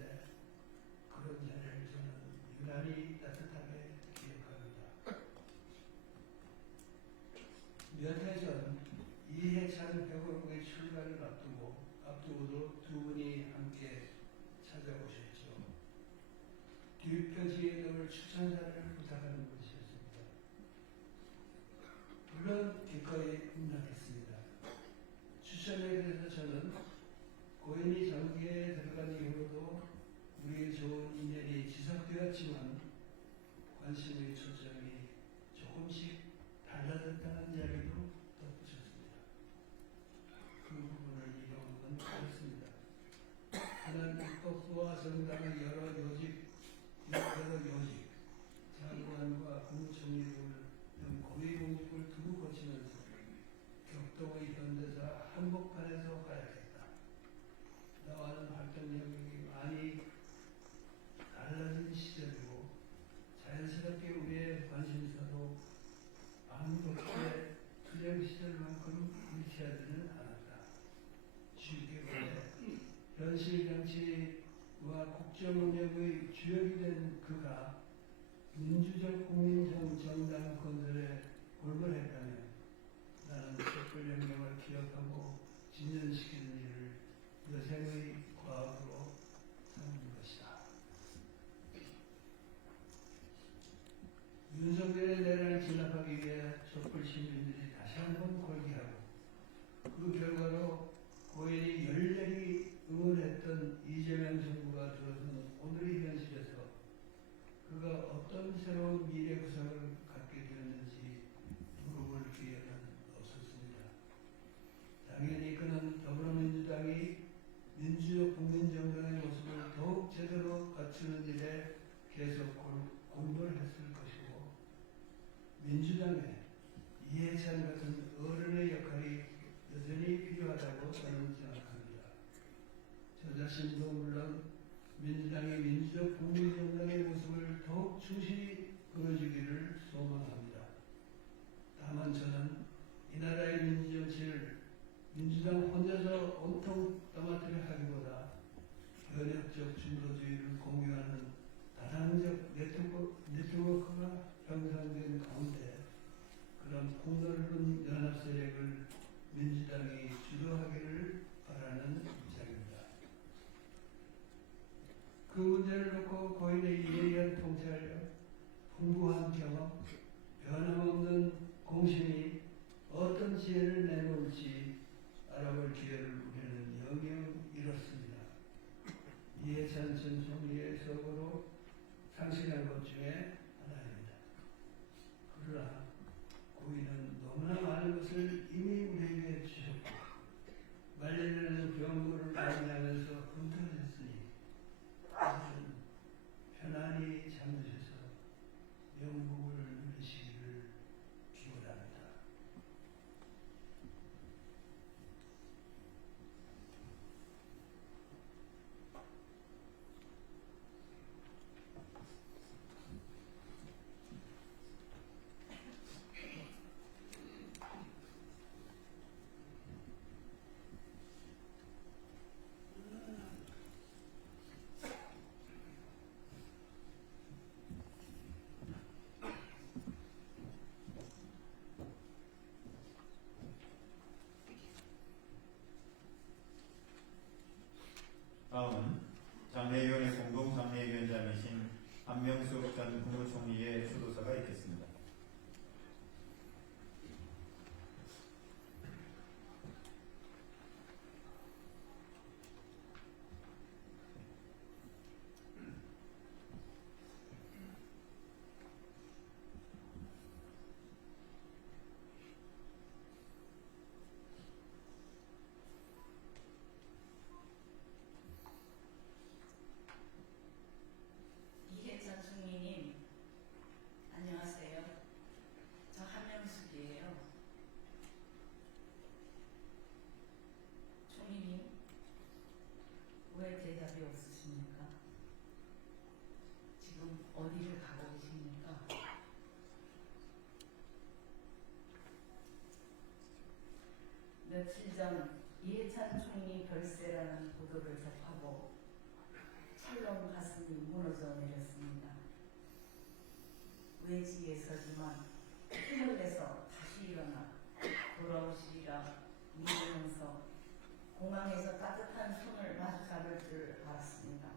그런 자리를 저는 유난히 따뜻하게 기억합니다. 몇 해 전 이해찬 배우국의 출간을 앞두고도 두 분이 함께 찾아오셨죠. 뒷표지에 넣을 추천사를 부탁하는 것이었습니다. 물론 기꺼이 응답했습니다. 추천에 대해서 저는 고인이 장기에 들어간 이후로도 우리의 좋은 인연이 지속되었지만 관심의 초점이 조금씩 달라졌다는 이야기도 덧붙였습니다. 그 부분을 이용은 그렇습니다. 그는 입법부와 정당의 여러 요직, 장관과 국무총리 등 고위 공직을 두고 거치면서 격동의 현대사 한복판에서 활약했다. 나와는 활동력이 많이 달라진 시절이고 자연스럽게 우리의 관심사도 반복해 투쟁 시절만큼 일치하지는 않았다. 쉽게 말해 현실 정치와 국정 운영의 주역이 된 그가 민주적 국민정당 건설에 골몰했다면 나는 촛불혁명을 기억하고 진전시키는 일을 여생의 과학으로 삼는 것이다. 윤석열의 내란을 진압하기 위해 촛불 시민들이 다시 한번 골기하고 그 결과로 고인이 열렬히 응원했던 이재명 정부가 들어선 오늘의 현실에서 그가 어떤 새로운 미래 구상을 갖게 되었는지 물어볼 기회는 없었습니다. 당연히 그는 더불어민주당이 민주적 국민정당의 모습을 더욱 제대로 갖추는 일에 계속 공부를 했을 것이고 민주당에 이해찬 같은 어른의 역할이 여전히 필요하다고 저는 생각합니다. 저 자신도 물론 민주당이 민주적 국민정당의 모습을 더욱 충실히 보여주기를 소망합니다. 다만 저는 이 나라의 민주정치를 민주당 혼자서 온통 떠맡으려 하기보다 변혁적 중도주의를 공유하는 다당적 네트워크가 형성된 가운데 그런 폭넓은 연합 세력을 민주당이 주도하기를 바라는 입장입니다. 그 문제를 놓고 고인의 예리한 통찰력, 풍부한 경험, 변함없는 공신이 어떤 지혜를 내놓을지 알아볼 기회를 우리는 영영 잃었습니다. 이해찬 전 총리의 서거로 상실한 것 중에 하나입니다. 그러나 고인은 너무나 많은 것을 이미 우리에게 주셨고 말년에는 병고를 방해하면서 분투하셨으니 이제는 편안히 잠드셔서 명복을 누리시기를 기원합니다. 다음은 장례위원회 공동장례위원장이신 한명숙 전 국무총리의 수도사가 있겠습니다. 이해찬 총리님, 안녕하세요. 저 한명숙이에요. 총리님, 왜 대답이 없으십니까? 지금 어디를 가고 계십니까? 며칠 전 이해찬 총리 별세라는 보도를 접하고 철렁 가슴이 무너져 내렸습니다. 외지에서지만 힘을 내서 다시 일어나 돌아오시리라 믿으면서 공항에서 따뜻한 손을 마주 잡을 줄 알았습니다.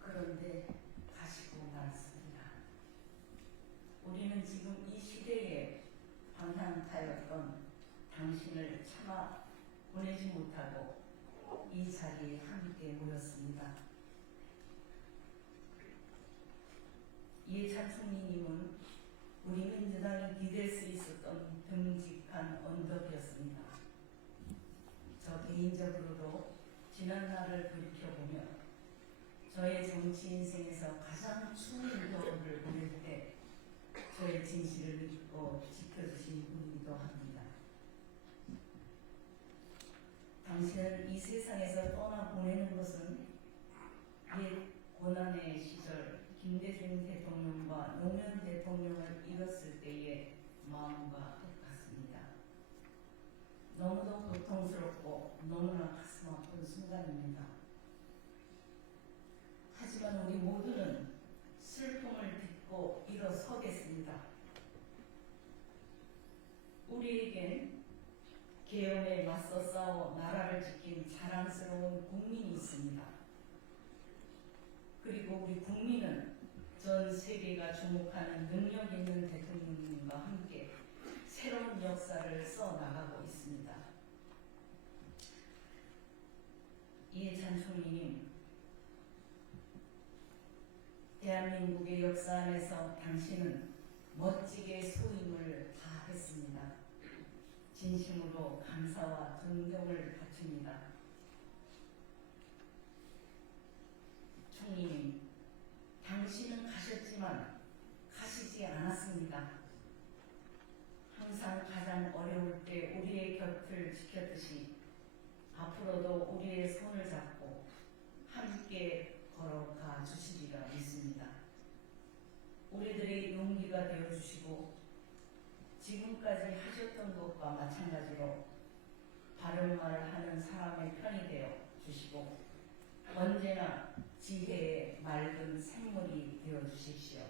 그런데 가시고 말았습니다. 우리는 지금 이 시대에 방향 자리에 함께 모였습니다. 이해찬 총리님은 우리 민주당이 기댈 수 있었던 듬직한 언덕이었습니다. 저 개인적으로도 지난날을 돌이켜보며 저의 정치 인생에서 가장 추운 겨울을 보낼 때 저의 진실을 믿고 지켜주신 분이기도 합니다. 당신을 이 세상에서 떠나보내는 것은 옛 고난의 시절 김대중 대통령과 노무현 대통령을 잃었을 때의 마음과 똑같습니다. 너무도 고통스럽고 너무나 가슴 아픈 순간입니다. 하지만 우리 모두는 슬픔을 딛고 일어서겠습니다. 우리에겐 계엄에 맞서 싸워 나라를 지킨 자랑스러운 국민이 있습니다. 그리고 우리 국민은 전 세계가 주목하는 능력 있는 대통령님과 함께 새로운 역사를 써나가고 있습니다. 이해찬 총리님, 대한민국의 역사 안에서 당신은 멋지게 소임을 다했습니다. 진심으로 감사와 존경을 바칩니다. 총리님, 당신은 가셨지만 가시지 않았습니다. 항상 가장 어려울 때 우리의 곁을 지켰듯이 앞으로도 우리의 손을 잡고 함께 걸어가 주시리라 믿습니다. 우리들의 용기가 되어주시고 지금까지 하셨던 것과 마찬가지로 바른 말을 하는 사람의 편이 되어 주시고 언제나 지혜의 맑은 샘물이 되어 주십시오.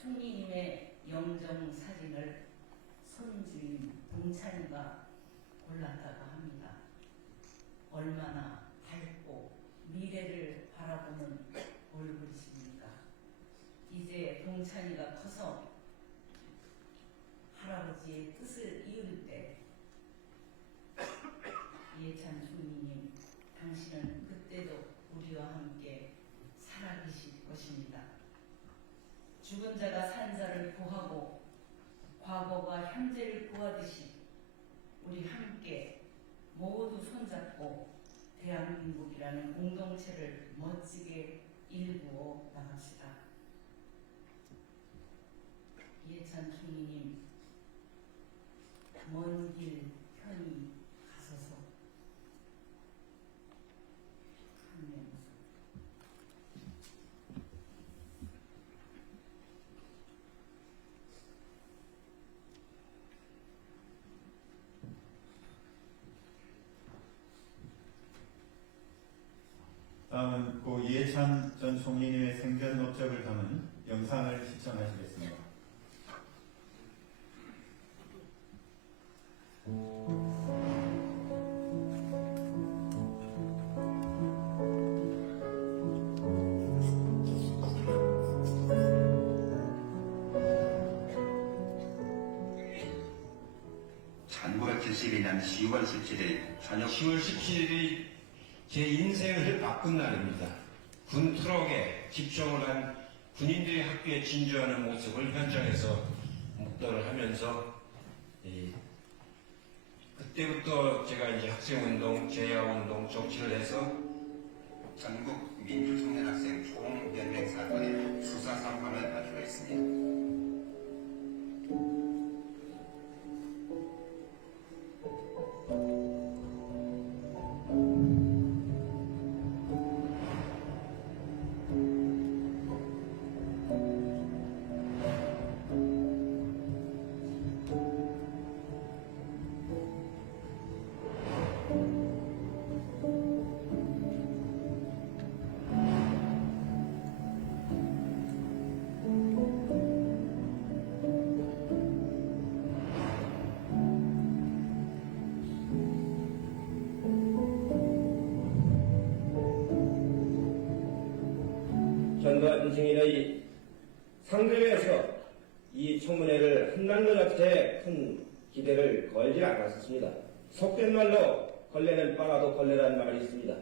총리님의 영정 사진을 손주인 동찬이가 골랐다고 합니다. 얼마나 밝고 미래를 바라보는 얼굴이십니까? 이제 동찬이가 커서 할아버지의 뜻을 이을 때 이해찬 총리님, 당신은 그때도 우리와 함께 살아계실 것입니다. 죽은 자가 산 자를 구하고 과거가 현재를 구하듯이 우리 함께 모두 손잡고 대한민국이라는 공동체를 멋지게 일구어 나갑시다. 이해찬 총리님, 먼 길 편히 가소서. 한명수. 다음은 고 이해찬 전 총리님의 생전 업적을 담은 영상을 시청하시겠습니다. (1972년 10월 17일) 저녁 10월 17일이 제 인생을 바꾼 날입니다. 군 트럭에 집중을 한 군인들이 학교에 진주하는 모습을 현장에서 목도를 하면서 그때부터 제가 이제 학생운동, 제야운동, 정치를 해서 전국 민주청년학생 총연맹 사건의 수사 상황을 발표했습니다. 전두환 인생인의 상대에서 이 청문회를 한날 것 자체에 큰 기대를 걸지 않았습니다. 속된 말로 걸레는 빨아도 걸레라는 말이 있습니다.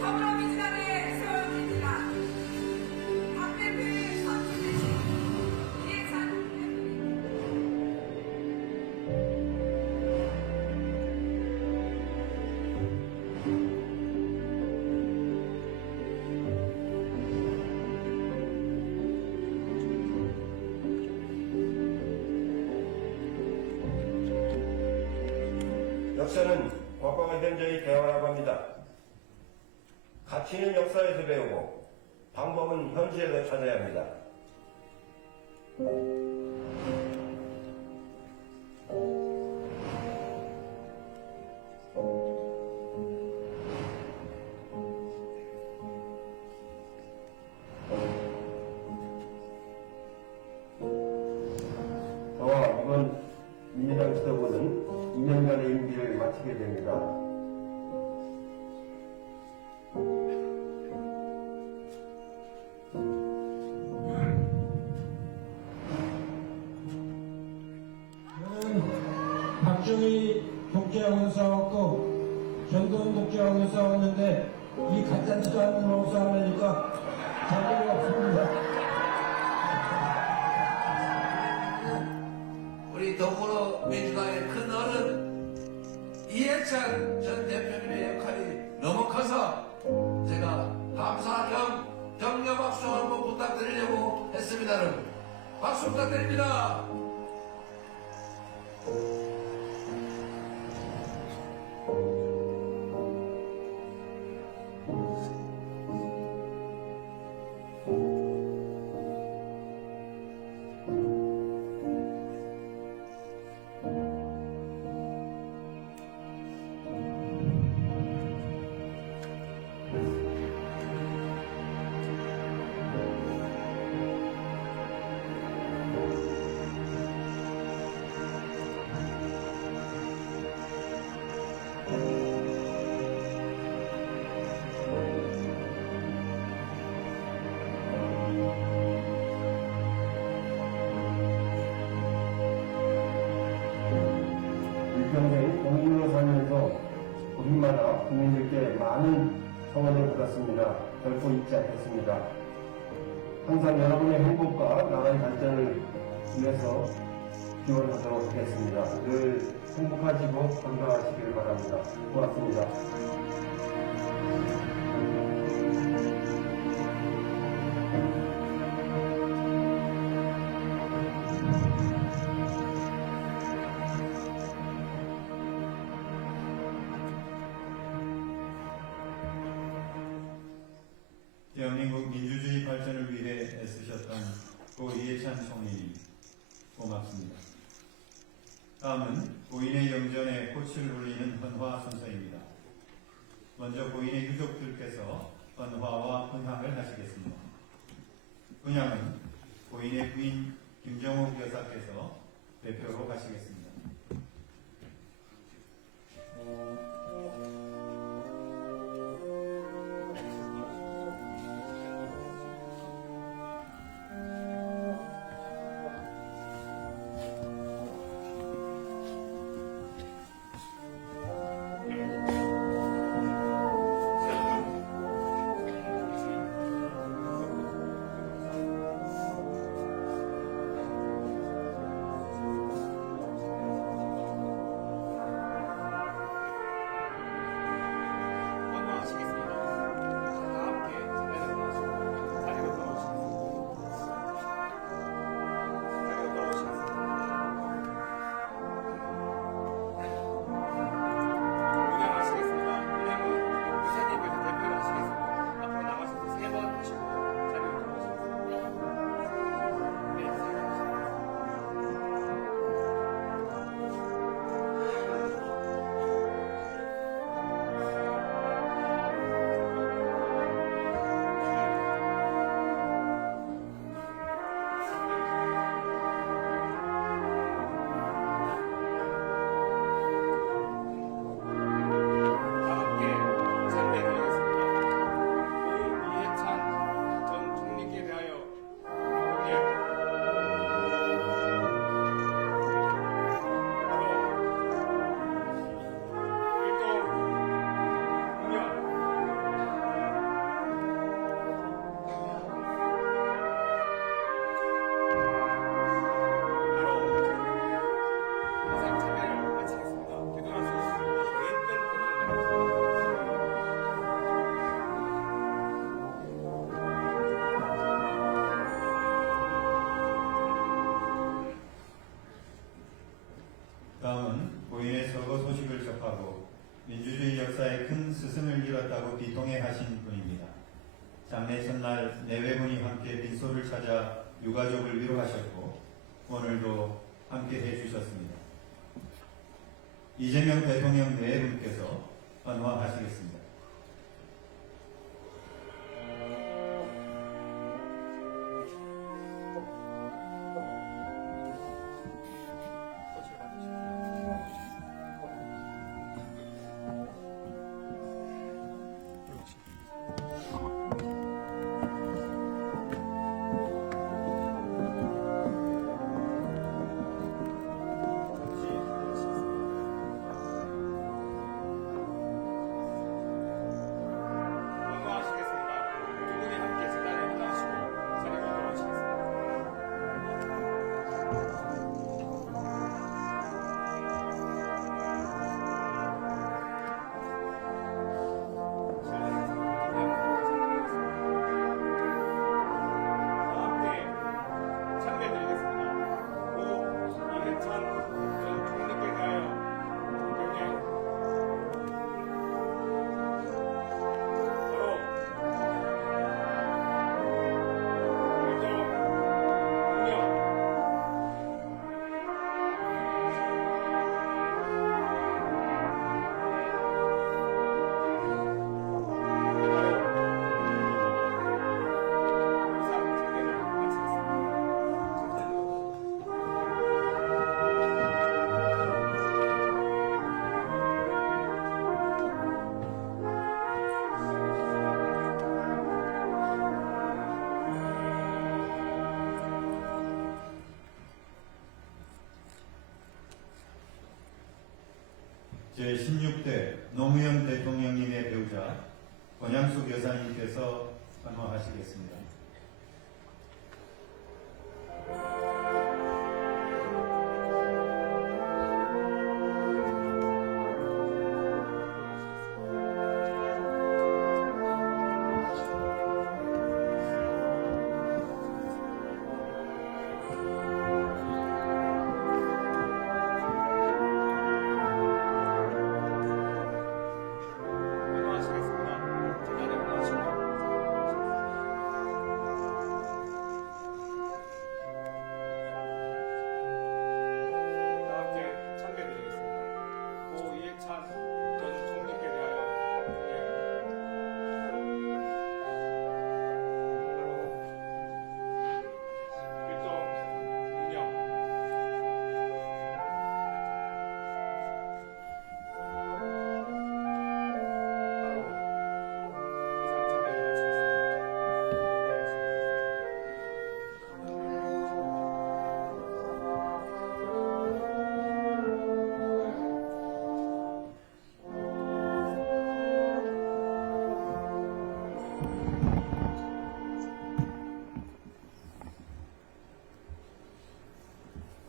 더불어민주당의 세월민주당 박대표의 선출되신 이해찬 대표님. 역사는 과거의 현재의 대화라고 합니다. 가치는 역사에서 배우고 방법은 현실에서 찾아야 합니다. 저와 이번 민주당 지도부는 2년간의 임기를 마치게 됩니다. 저는 박정희 독재하고 싸웠고 전두환 독재하고 싸웠는데 이 가짜지도 않는 놈하고 싸우니까 자격이 없습니다. 우리 더불어민주당의 큰 어른 이해찬 전 대표님의 역할이 너무 커서 제가 감사 겸 격려 박수 한번 부탁드리려고 했습니다. 여러분 박수 부탁드립니다. 일평생 공무원으로 살면서 우리마다 국민들께 많은 성원을 받았습니다. 결코 잊지 않겠습니다. 항상 여러분의 행복과 나라의 발전을 위해서 기원하도록 하겠습니다. 늘 행복하시고 건강하시길 바랍니다. 고맙습니다. 대한민국 민주주의 발전을 위해 애쓰셨던 고 이해찬 총리님 고맙습니다. 다음은 고인의 영전에 꽃을 올리는 헌화 순서입니다. 먼저 고인의 유족들께서 헌화와 분향을 하시겠습니다. 분향은 고인의 부인 김정욱 여사께서 대표로 하시겠습니다. 서거 소식을 접하고 민주주의 역사에 큰 스승을 잃었다고 비통해 하신 분입니다. 장례 첫날 내외분이 함께 빈소를 찾아 유가족을 위로하셨고 오늘도 함께 해주셨습니다. 이재명 대통령 내분께서 헌화하시겠습니다. 제16대 노무현 대통령님의 배우자 권양숙 여사님께서 헌화하시겠습니다.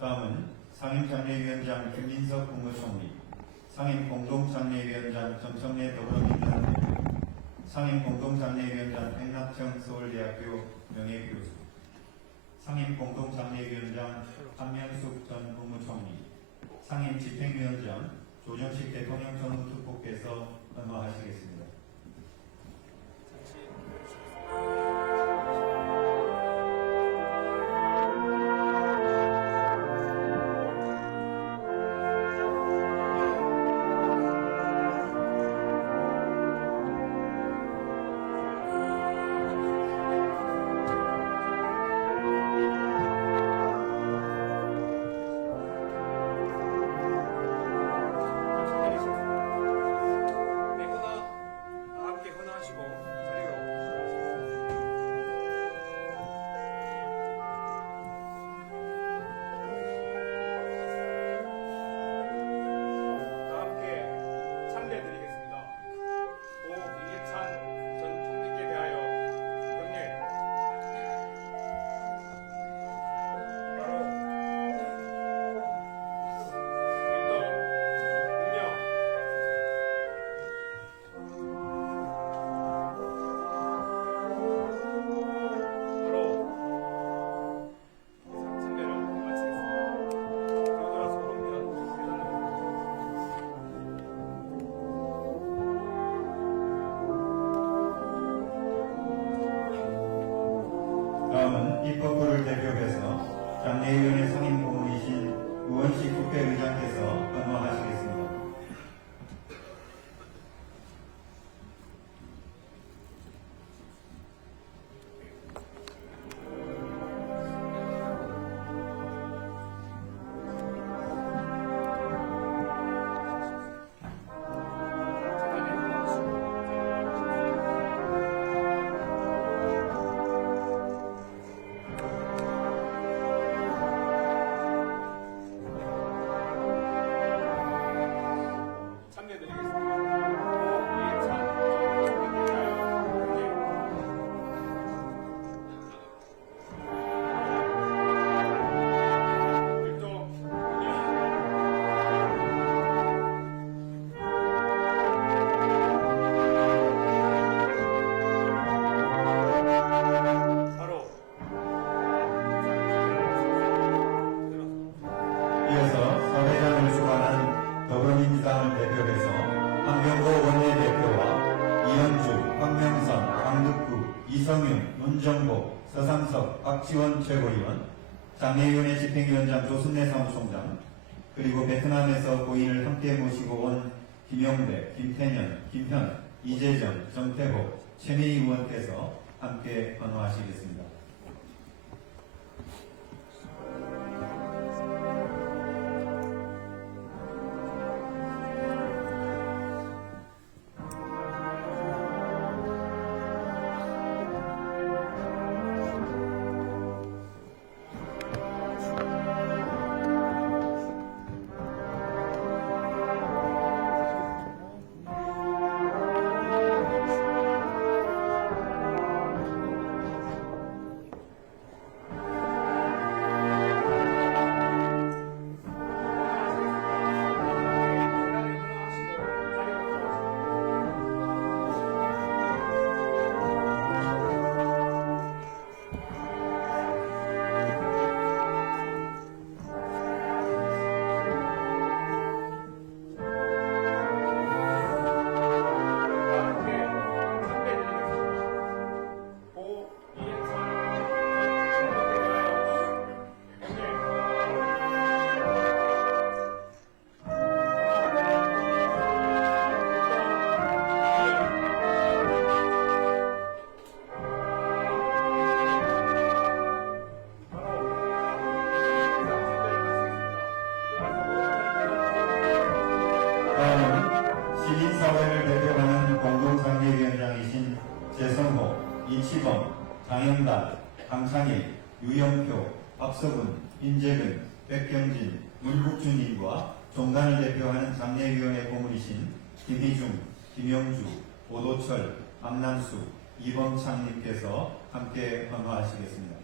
다음은 상임장례위원장 김민석 국무총리, 상임공동장례위원장 정청래 더불어민주당 대표, 상임공동장례위원장 백낙정 서울대학교 명예교수, 상임공동장례위원장 한명숙 전 국무총리, 상임집행위원장 조정식 대통령 전무특보께서 헌화하시겠습니다. 함께 헌화하시고 자리로 위원장을 대표해서 한병호 원내대표와 이현주, 황명선, 강득구, 이성윤, 문정복, 서상석, 박지원 최고위원, 장애위원회 집행위원장 조순례 사무총장, 그리고 베트남에서 고인을 함께 모시고 온 김영배, 김태년, 김현, 이재정, 정태호, 최민희 의원께서 함께 헌화하시겠습니다. 다음은 시민사회를 대표하는 공동장례위원장이신 재성호, 이치범, 장영달, 강창일, 유영표, 박서분, 인재근, 백경진, 문국준님과 종단을 대표하는 장례위원회 고문이신 김희중, 김영주, 오도철, 박남수, 이범창님께서 함께 헌화하시겠습니다.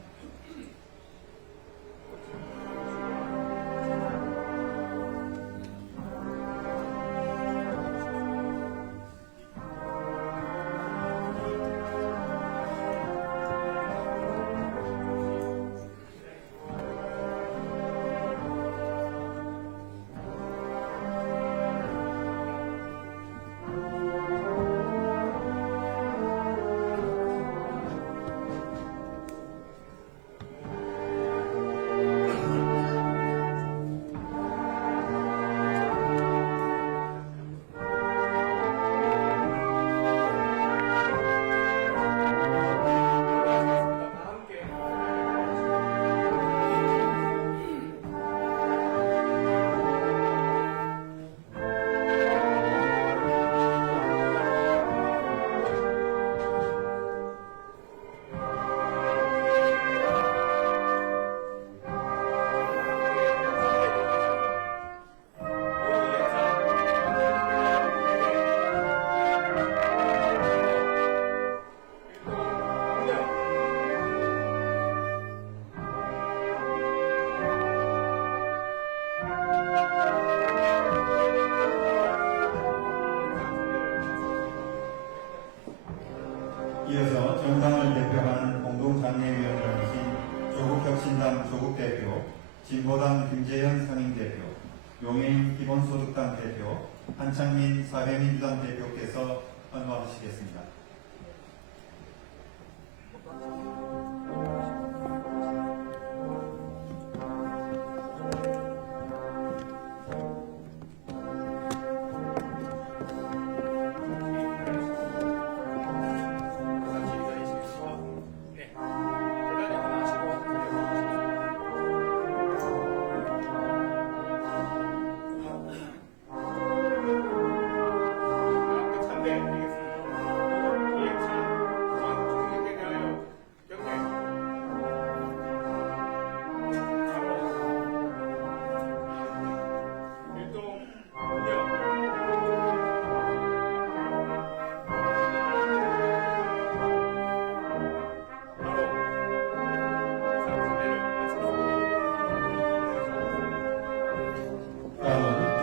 이어서 정당을 대표하는 공동장례위원장이신 조국혁신당 조국대표, 진보당 김재현 상임대표, 용해인 기본소득당 대표, 한창민 사회민주당 대표께서 헌화하시겠습니다.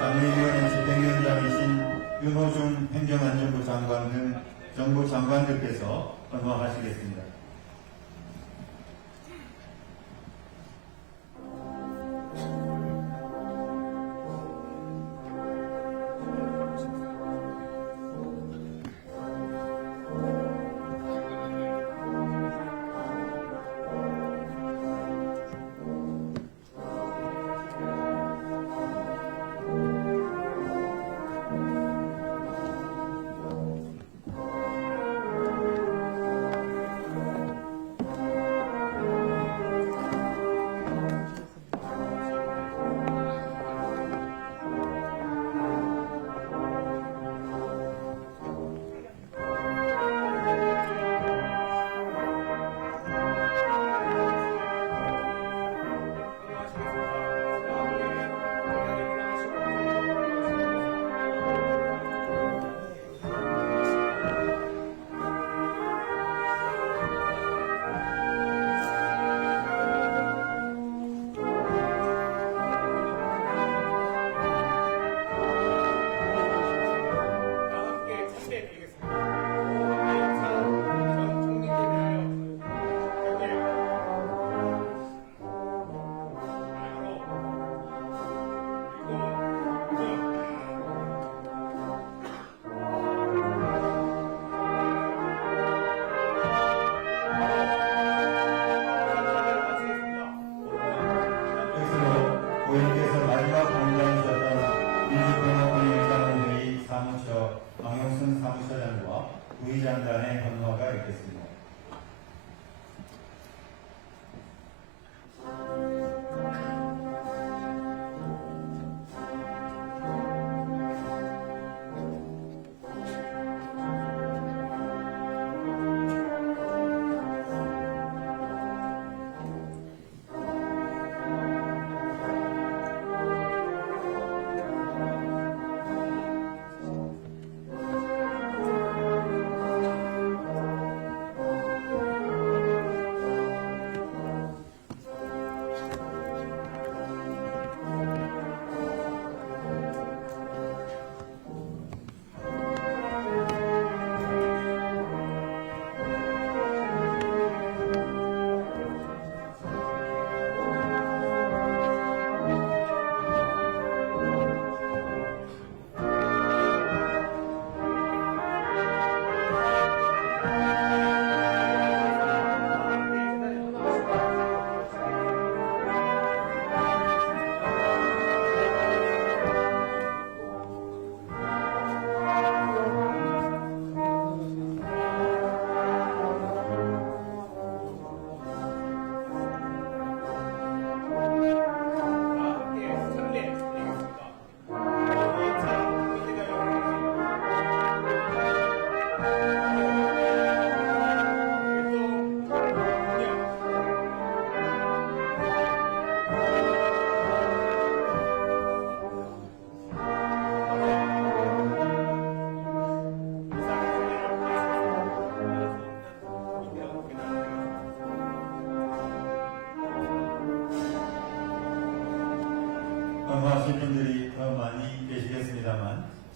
장례위원회 집행위원장이신 윤호중 행정안전부 장관 등 정부 장관들께서 헌화하시겠습니다.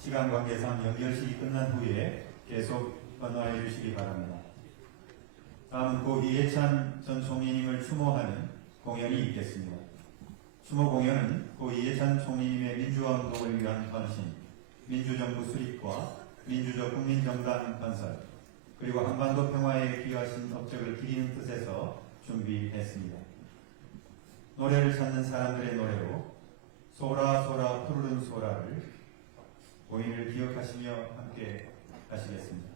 시간 관계상 연결식이 끝난 후에 계속 건너해 주시기 바랍니다. 다음은 고 이해찬 전 총리님을 추모하는 공연이 있겠습니다. 추모 공연은 고 이해찬 총리님의 민주화 운동을 위한 헌신, 민주정부 수립과 민주적 국민정당 건설, 그리고 한반도 평화에 기여하신 업적을 기리는 뜻에서 준비했습니다. 노래를 찾는 사람들의 노래로 소라 소라 푸르른 소라를 고인을 기억하시며 함께 하시겠습니다.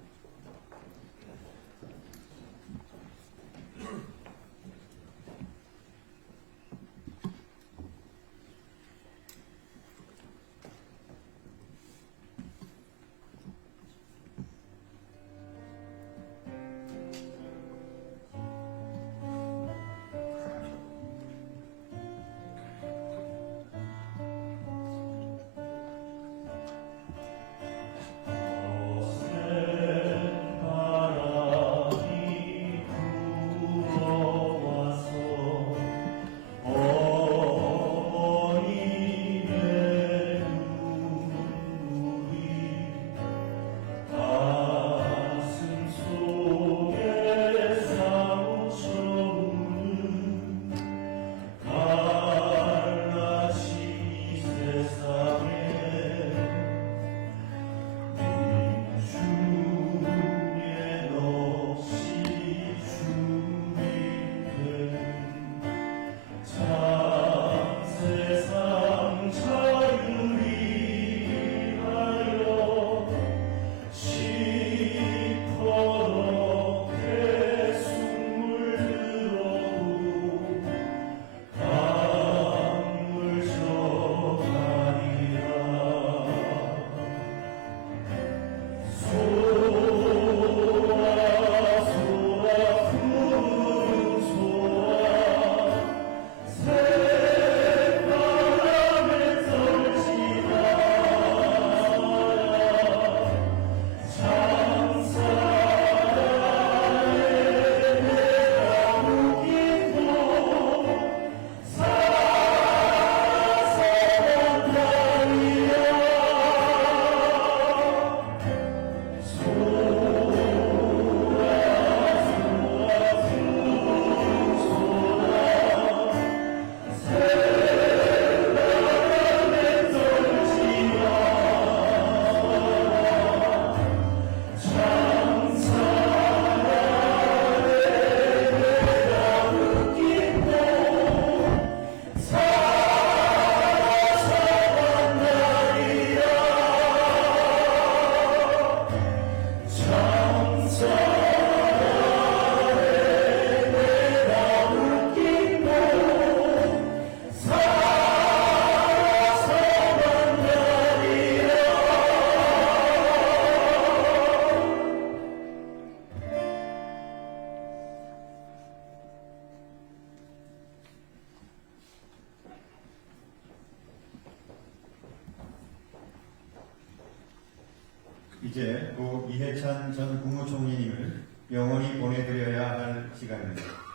이제 고 이해찬 전 국무총리님을 영원히 보내드려야 할 시간입니다.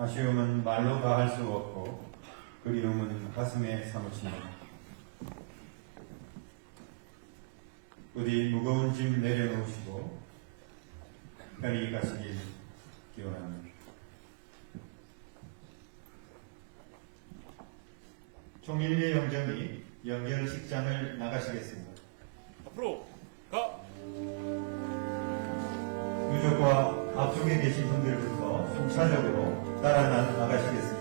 아쉬움은 말로 다 할 수 없고 그리움은 가슴에 사무칩니다. 부디 무거운 짐 내려놓으시고 편히 가시길 기원합니다. 총리님의 영정이 연결식장을 나가시겠습니다. 앞으로 가! 유족과 앞쪽에 계신 분들부터 순차적으로 따라 나가시겠습니다.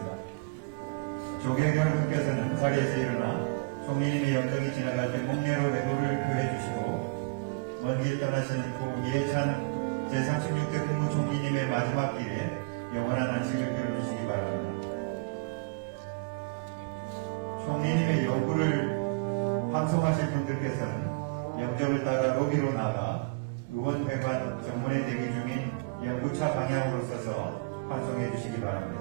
조계경 분께서는 자리에서 일어나 총리님의 영정이 지나갈 때 목례로 외도를 표해 주시고 먼 길 떠나시는 후 이해찬 제36대 국무총리님의 마지막 길에 영원한 안식을 빌어주시기 바랍니다. 총리님의 요구를 환송하실 분들께서는 영정을 따라 로비로 나가 의원회관 정문에 대기 중인 연구차 방향으로 서서 환송해 주시기 바랍니다.